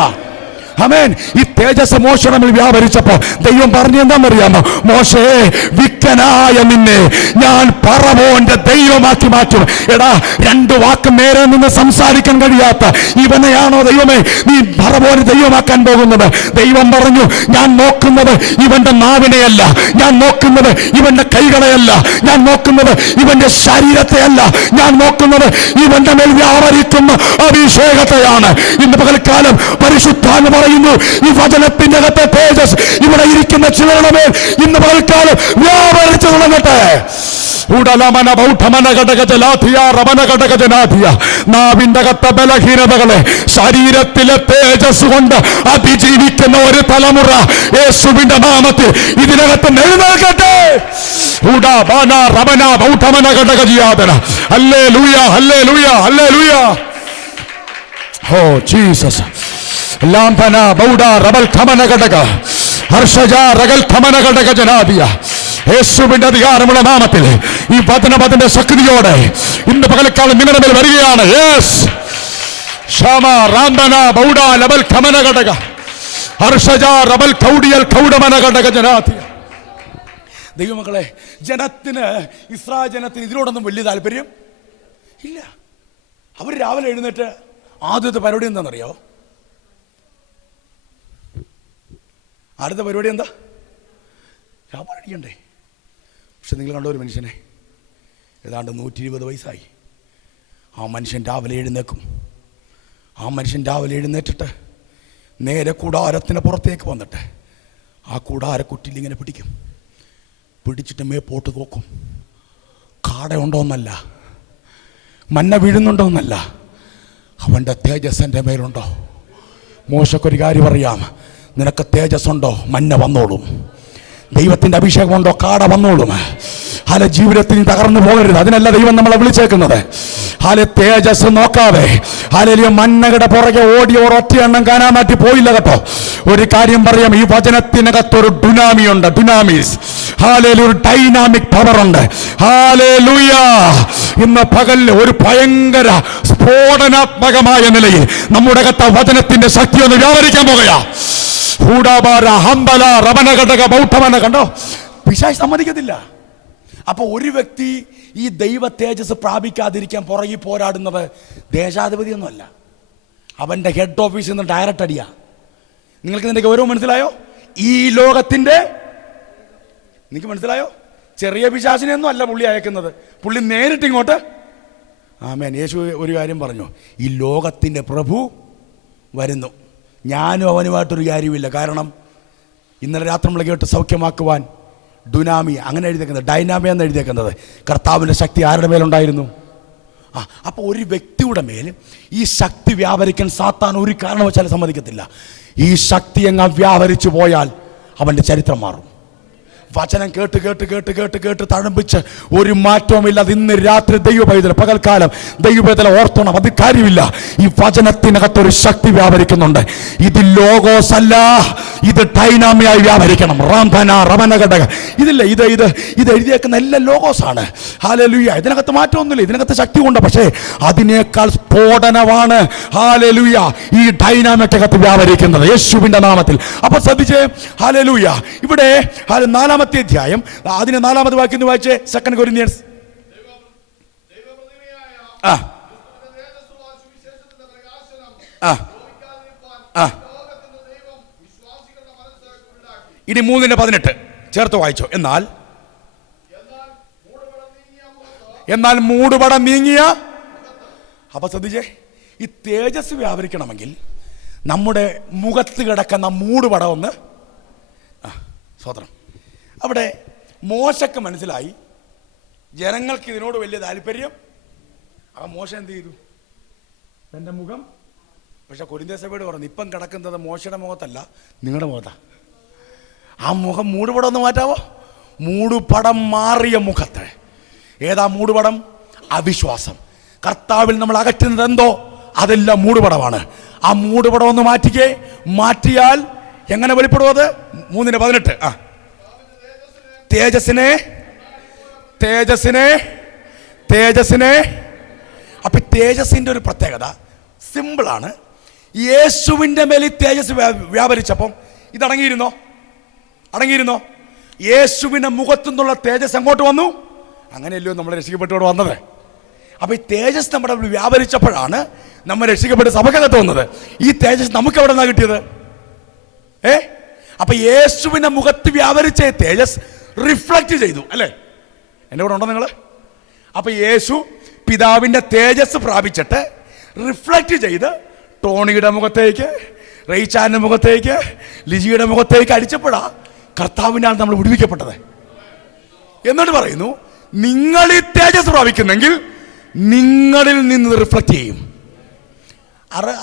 ആമേൻ. ഈ തേജസ് മോശയിൽ വ്യാപരിച്ചപ്പോ ദൈവം പറഞ്ഞു എന്താണെന്നറിയാമോ? മോശേ, വിക്കനായ നിന്നെ ഞാൻ ഫറവോന്റെ ദൈവമാക്കി മാറ്റും. എടാ, രണ്ട് വാക്ക് നേരെ നിന്ന് സംസാരിക്കാൻ കഴിയാത്ത ഇവനെയാണോ ദൈവമേ നീ ഫറവോന് ദൈവമാക്കാൻ പോകുന്നത്? ദൈവം പറഞ്ഞു, ഞാൻ നോക്കുന്നത് ഇവന്റെ നാവിനെയല്ല, ഞാൻ നോക്കുന്നത് ഇവന്റെ കൈകളെയല്ല, ഞാൻ നോക്കുന്നത് ഇവന്റെ ശരീരത്തെയല്ല, ഞാൻ നോക്കുന്നത് ഇവന്റെ മേൽ വ്യാപരിക്കുന്ന അഭിഷേകത്തെയാണ്. ഇന്ന് പകൽക്കാലം പരിശുദ്ധാത്മാവ് പറയുന്നു, ഈ വചനത്തിന്റെ അകത്തെ തേജസ് ഇവിടെ ഇരിക്കുന്ന ചിലരുടെ മേൽ ഇന്ന് പകൽക്കാലം വ്യാപരിച്ചു തുടങ്ങട്ടെ. നാവിന്റെ അകത്ത ബലഹീനതകളെ ശരീരത്തിലെ തേജസ് കൊണ്ട് അതിജീവിക്കുന്ന ഒരു തലമുറ യേശുവിന്റെ നാമത്തിൽ ഇതിനകത്ത് എഴുന്നേൽക്കട്ടെ. Oh Jesus. ലാംബന ബൗഡ റബൽ ഖമന ഘടക ഹർഷജ റഗൽ ഖമന ഘടക ജനാദിയ. യേശുവിന്റെ അധികാരമുള്ള നാമത്തിൽ ഈ വചനം അതിന്റെ ശക്തിയോടെ ഇന്ന് പകൽക്കാലം നിങ്ങളുടെ മേൽ വരികയാണ്. യെസ്. ഷമ റാംബന ബൗഡ ലബൽ ഖമന ഘടക ഹർഷജ റബൽ ഖൗഡിയൽ ഖൗഡമന ഘടക ജനാദിയ. ദൈവമക്കളെ, ജനത്തിന്, ഇസ്രായേൽ ജനത്തിന് ഇതിനോടൊന്നും വലിയ താല്പര്യം ഇല്ല. അവർ രാവിലെ എഴുന്നേറ്റ് ആദ്യത്തെ പരിപാടി എന്താണെന്നറിയോ? അടുത്ത പരിപാടി എന്താ? രാപ്പാടിക്കണ്ടേ. പക്ഷെ നിങ്ങൾ കണ്ട ഒരു മനുഷ്യനെ, ഏതാണ്ട് 120 വയസ്സായി. ആ മനുഷ്യൻ രാവിലെ എഴുന്നേക്കും. ആ മനുഷ്യൻ രാവിലെ എഴുന്നേറ്റിട്ട് നേരെ കൂടാരത്തിന് പുറത്തേക്ക് വന്നിട്ട് ആ കൂടാരക്കുറ്റിൽ ഇങ്ങനെ പിടിക്കും. പിടിച്ചിട്ട് മേപ്പോട്ട് നോക്കും. കാടയുണ്ടോന്നല്ല, മന്ന വീഴുന്നുണ്ടോന്നല്ല, അവൻ്റെ തേജസ് എൻ്റെ മേലുണ്ടോ. മോശക്കൊരു കാര്യം അറിയാം, നിനക്ക് തേജസ് ഉണ്ടോ, മഞ്ഞ വന്നോളും. ദൈവത്തിൻ്റെ അഭിഷേകമുണ്ടോ, കാട വന്നോളും. ജീവിതത്തിൽ തകർന്നു പോകരുത്. അതിനല്ല ദൈവം നമ്മളെ വിളിച്ചേക്കുന്നത്. തേജസ് നോക്കാതെ മന്നകളുടെ പുറകെ ഓടിയവർ ഒറ്റ എണ്ണം കാണാൻ മാറ്റി പോയില്ല കേട്ടോ. ഒരു കാര്യം പറയാം, ഈ വചനത്തിനകത്തൊരു ഡുനാമി ഉണ്ട്, ഡുനാമിസ്. ഒരു ഡൈനാമിക് പവർ ഉണ്ട്. ഇന്ന് പകലിൽ ഒരു ഭയങ്കര സ്ഫോടനാത്മകമായ നിലയിൽ നമ്മുടെ അകത്ത വചനത്തിന്റെ ശക്തി ഒന്ന് വ്യാപരിക്കാൻ പോകുക. കണ്ടോ, പിശാച് സമ്മതിക്കത്തില്ല. അപ്പൊ ഒരു വ്യക്തി ഈ ദൈവ തേജസ് പ്രാപിക്കാതിരിക്കാൻ പുറകിൽ പോരാടുന്നത് ദേശാധിപതിയൊന്നുമല്ല, അവന്റെ ഹെഡ് ഓഫീസിൽ നിന്ന് ഡയറക്റ്റ് അടിയാ. നിങ്ങൾക്ക് ഇതിന്റെ ഗൗരവം മനസ്സിലായോ? ഈ ലോകത്തിന്റെ, നിങ്ങൾക്ക് മനസ്സിലായോ? ചെറിയ പിശാചിനെയൊന്നും അല്ല പുള്ളി അയക്കുന്നത്, പുള്ളി നേരിട്ട് ഇങ്ങോട്ട്. ആമേൻ. യേശു ഒരു കാര്യം പറഞ്ഞു, ഈ ലോകത്തിന്റെ പ്രഭു വരുന്നു, ഞാനും അവനുമായിട്ടൊരു കാര്യമില്ല. കാരണം ഇന്നലെ രാത്രി നമ്മൾ കേട്ട് സൗഖ്യമാക്കുവാൻ ഡുനാമി അങ്ങനെ എഴുതിയേക്കുന്നത്, ഡൈനാമി എന്ന് എഴുതിയേക്കുന്നത്. കർത്താവിൻ്റെ ശക്തി ആരുടെ മേലുണ്ടായിരുന്നു? അപ്പോൾ ഒരു വ്യക്തിയുടെ മേൽ ഈ ശക്തി വ്യാപരിക്കാൻ സാത്താൻ ഒരു കാരണവശാലും സമ്മതിക്കത്തില്ല. ഈ ശക്തി അങ്ങ് വ്യാപരിച്ചു പോയാൽ അവൻ്റെ ചരിത്രം മാറും. വചനം കേട്ട് കേട്ട് കേട്ട് കേട്ട് കേട്ട് തഴമ്പിച്ച് ഒരു മാറ്റവുമില്ല. ഇന്ന് രാത്രി ദൈവപൈതൽ, പകൽക്കാലം ദൈവപൈതൽ ഓർത്തോണം, അത് കാര്യമില്ല. ഈ വചനത്തിനകത്തൊരു ശക്തി വ്യാപരിക്കുന്നുണ്ട്. ഇത് ലോഗോസ് അല്ല, ഇത് ഡൈനാമിയായി വ്യാപരിക്കണം. റാംധന റമന ഘടക ഇതില്ല, ഇത് ഇത് ഇത് എഴുതിയേക്കുന്ന എല്ലാം ലോഗോസാണ്. ഹല്ലേലൂയ. ഇതിനകത്ത് മാറ്റമൊന്നുമില്ല, ഇതിനകത്ത് ശക്തി ഉണ്ട്. പക്ഷേ അതിനേക്കാൾ സ്ഫോടനമാണ് ഹല്ലേലൂയ ഈ ഡൈനാമിക്കകത്ത് വ്യാപരിക്കുന്നത് യേശുവിന്റെ നാമത്തിൽ. അപ്പൊ ശ്രദ്ധിച്ചേ, ഹല്ലേലൂയ. ഇവിടെ 4-ാമത്തെ അധ്യായം അതിന് 4-ാമത് വാക്യം വായിച്ചേ. 2 കൊരിന്ത്യൻസ് ഇനി 3:18 ചേർത്ത് വായിച്ചോ. എന്നാൽ മൂടുപടം നീങ്ങിയ. അപ്പൊ ശ്രദ്ധിച്ചേ, ഈ തേജസ് വ്യാപരിക്കണമെങ്കിൽ നമ്മുടെ മുഖത്ത് കിടക്കുന്ന മൂടുപടം ഒന്ന് സ്വതന്ത്രം. അവിടെ മോശക്ക് മനസ്സിലായി ജനങ്ങൾക്ക് ഇതിനോട് വലിയ താല്പര്യം. ആ മോശ എന്ത് ചെയ്തു? എൻ്റെ മുഖം. പക്ഷെ കൊരിന്ത്യർ സഭയോട് പറഞ്ഞു, ഇപ്പം കിടക്കുന്നത് മോശയുടെ മുഖത്തല്ല, നിങ്ങളുടെ മുഖത്താണ്. ആ മുഖം മൂടുപടം ഒന്ന് മാറ്റാവോ? മൂടുപടം മാറിയ മുഖത്ത്. ഏതാ മൂടുപടം? അവിശ്വാസം. കർത്താവിൽ നമ്മൾ അകറ്റുന്നത് എന്തോ അതെല്ലാം മൂടുപടമാണ്. ആ മൂടുപടം ഒന്ന് മാറ്റിയാൽ എങ്ങനെ വെളിപ്പെടും അത്? 3:18 തേജസ്സിനെ. അപ്പൊ തേജസ്സിന്റെ ഒരു പ്രത്യേകത സിമ്പിളാണ്. യേശുവിന്റെ മേലിൽ തേജസ് വ്യാപരിച്ചപ്പം അടങ്ങിയിരുന്നോ? യേശുവിന്റെ മുഖത്തു നിന്നുള്ള തേജസ് അങ്ങോട്ട് വന്നു. അങ്ങനെയല്ലോ നമ്മൾ രക്ഷിക്കപ്പെട്ടോട് വന്നത്. അപ്പൊ ഈ തേജസ് നമ്മുടെ വ്യാപരിച്ചപ്പോഴാണ് നമ്മൾ രക്ഷിക്കപ്പെട്ട് സഭക്കകത്ത് വന്നത്. ഈ തേജസ് നമുക്ക് എവിടെ നിന്നാണ് കിട്ടിയത്? അപ്പൊ യേശുവിന്റെ മുഖത്ത് വ്യാപരിച്ച തേജസ് റിഫ്ലക്റ്റ് ചെയ്തു, അല്ലേ? എൻ്റെ കൂടെ ഉണ്ടോ നിങ്ങൾ? അപ്പൊ യേശു പിതാവിന്റെ തേജസ് പ്രാപിച്ചിട്ട് റിഫ്ലക്റ്റ് ചെയ്ത് ടോണിയുടെ മുഖത്തേക്ക്, റെയ്ച്ചാന്റെ മുഖത്തേക്ക്, ലിജിയുടെ മുഖത്തേക്ക് അടിച്ചപ്പോഴാ കർത്താവിനാണ് നമ്മൾ വിടുവിക്കപ്പെട്ടത്. എന്നിട്ട് പറയുന്നു, നിങ്ങൾ ഈ തേജസ് പ്രാപിക്കുന്നെങ്കിൽ നിങ്ങളിൽ നിന്ന് റിഫ്ലക്റ്റ് ചെയ്യും.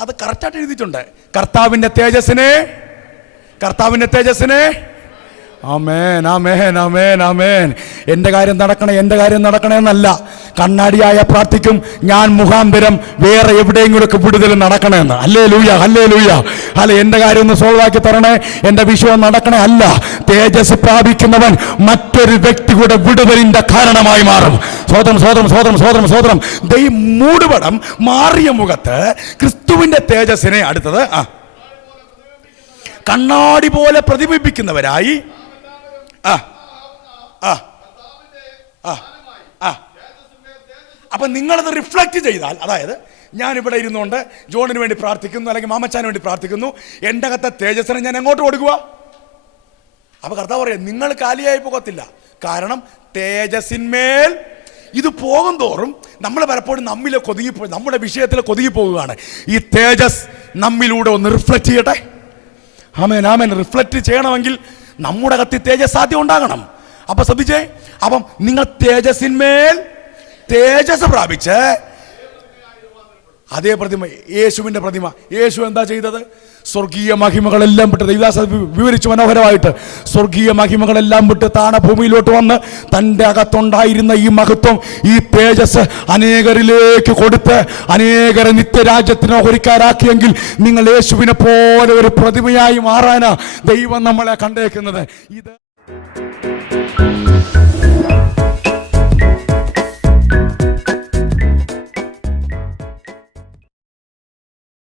അത് കറക്റ്റായിട്ട് എഴുതിയിട്ടുണ്ട്. കർത്താവിന്റെ തേജസ്സിനെ. ആമേൻ, ആമേൻ, ആമേൻ, ആമേൻ. എൻ്റെ കാര്യം നടക്കണേ എന്നല്ല, കണ്ണാടിയായ പ്രാർത്ഥിക്കും ഞാൻ മുഖാന്തരം വേറെ എവിടെയെങ്കിലുമൊക്കെ വിടുതൽ നടക്കണമെന്ന്. Hallelujah, hallelujah. അല്ല, എൻ്റെ കാര്യം ഒന്ന് സോൾവ് ആക്കി തരണേ, എൻ്റെ വിഷയം നടക്കണേ അല്ല. തേജസ് പ്രാപിക്കുന്നവൻ മറ്റൊരു വ്യക്തിയുടെ വിടുതലിന്റെ കാരണമായി മാറും. സ്വതന്ത്രം. ഈ മൂടുപടം മാറിയ മുഖത്ത് ക്രിസ്തുവിന്റെ തേജസ്സിനെ അടുത്തത് കണ്ണാടി പോലെ പ്രതിബിംബിക്കുന്നവരായി. അപ്പൊ നിങ്ങളത് റിഫ്ലക്റ്റ് ചെയ്താൽ, അതായത് ഞാനിവിടെ ഇരുന്നുകൊണ്ട് ജോണിന് വേണ്ടി പ്രാർത്ഥിക്കുന്നു, അല്ലെങ്കിൽ മാമച്ചാന് വേണ്ടി പ്രാർത്ഥിക്കുന്നു, എൻ്റെ അകത്തെ തേജസ്സിനെ ഞാൻ എങ്ങോട്ട് കൊടുക്കുക? അപ്പൊ കർത്താവ് പറയാം, നിങ്ങൾ കാലിയായി പോകത്തില്ല. കാരണം തേജസ്സിന്മേൽ ഇത് പോകും തോറും നമ്മൾ പലപ്പോഴും നമ്മുടെ വിഷയത്തിൽ കൊതുകിപ്പോവുകയാണ്. ഈ തേജസ് നമ്മിലൂടെ ഒന്ന് റിഫ്ലക്റ്റ് ചെയ്യട്ടെ. ആമേൻ. റിഫ്ലക്റ്റ് ചെയ്യണമെങ്കിൽ നമ്മുടെ അകത്ത് തേജസ് സാധ്യം ഉണ്ടാകണം. അപ്പൊ ശ്രദ്ധിച്ചേ, അപ്പം നിങ്ങൾ തേജസ്സിന്മേൽ തേജസ് പ്രാപിച്ച് അതേ പ്രതിമ, യേശുവിന്റെ പ്രതിമ. യേശു എന്താ ചെയ്തത്? സ്വർഗീയ മഹിമകളെല്ലാം വിട്ട്, ദൈവദാസ വിവരിച്ചു മനോഹരമായിട്ട്, സ്വർഗീയ മഹിമകളെല്ലാം വിട്ട് താണഭൂമിയിലോട്ട് വന്ന് തൻ്റെ അകത്തുണ്ടായിരുന്ന ഈ മഹത്വം, ഈ തേജസ് അനേകരിലേക്ക് കൊടുത്ത് അനേകരെ നിത്യരാജ്യത്തിന് ഓഹരിക്കാരാക്കിയെങ്കിൽ നിങ്ങൾ യേശുവിനെ പോലെ ഒരു പ്രതിമയായി മാറാനാ ദൈവം നമ്മളെ കണ്ടേക്കുന്നത്. ഇത്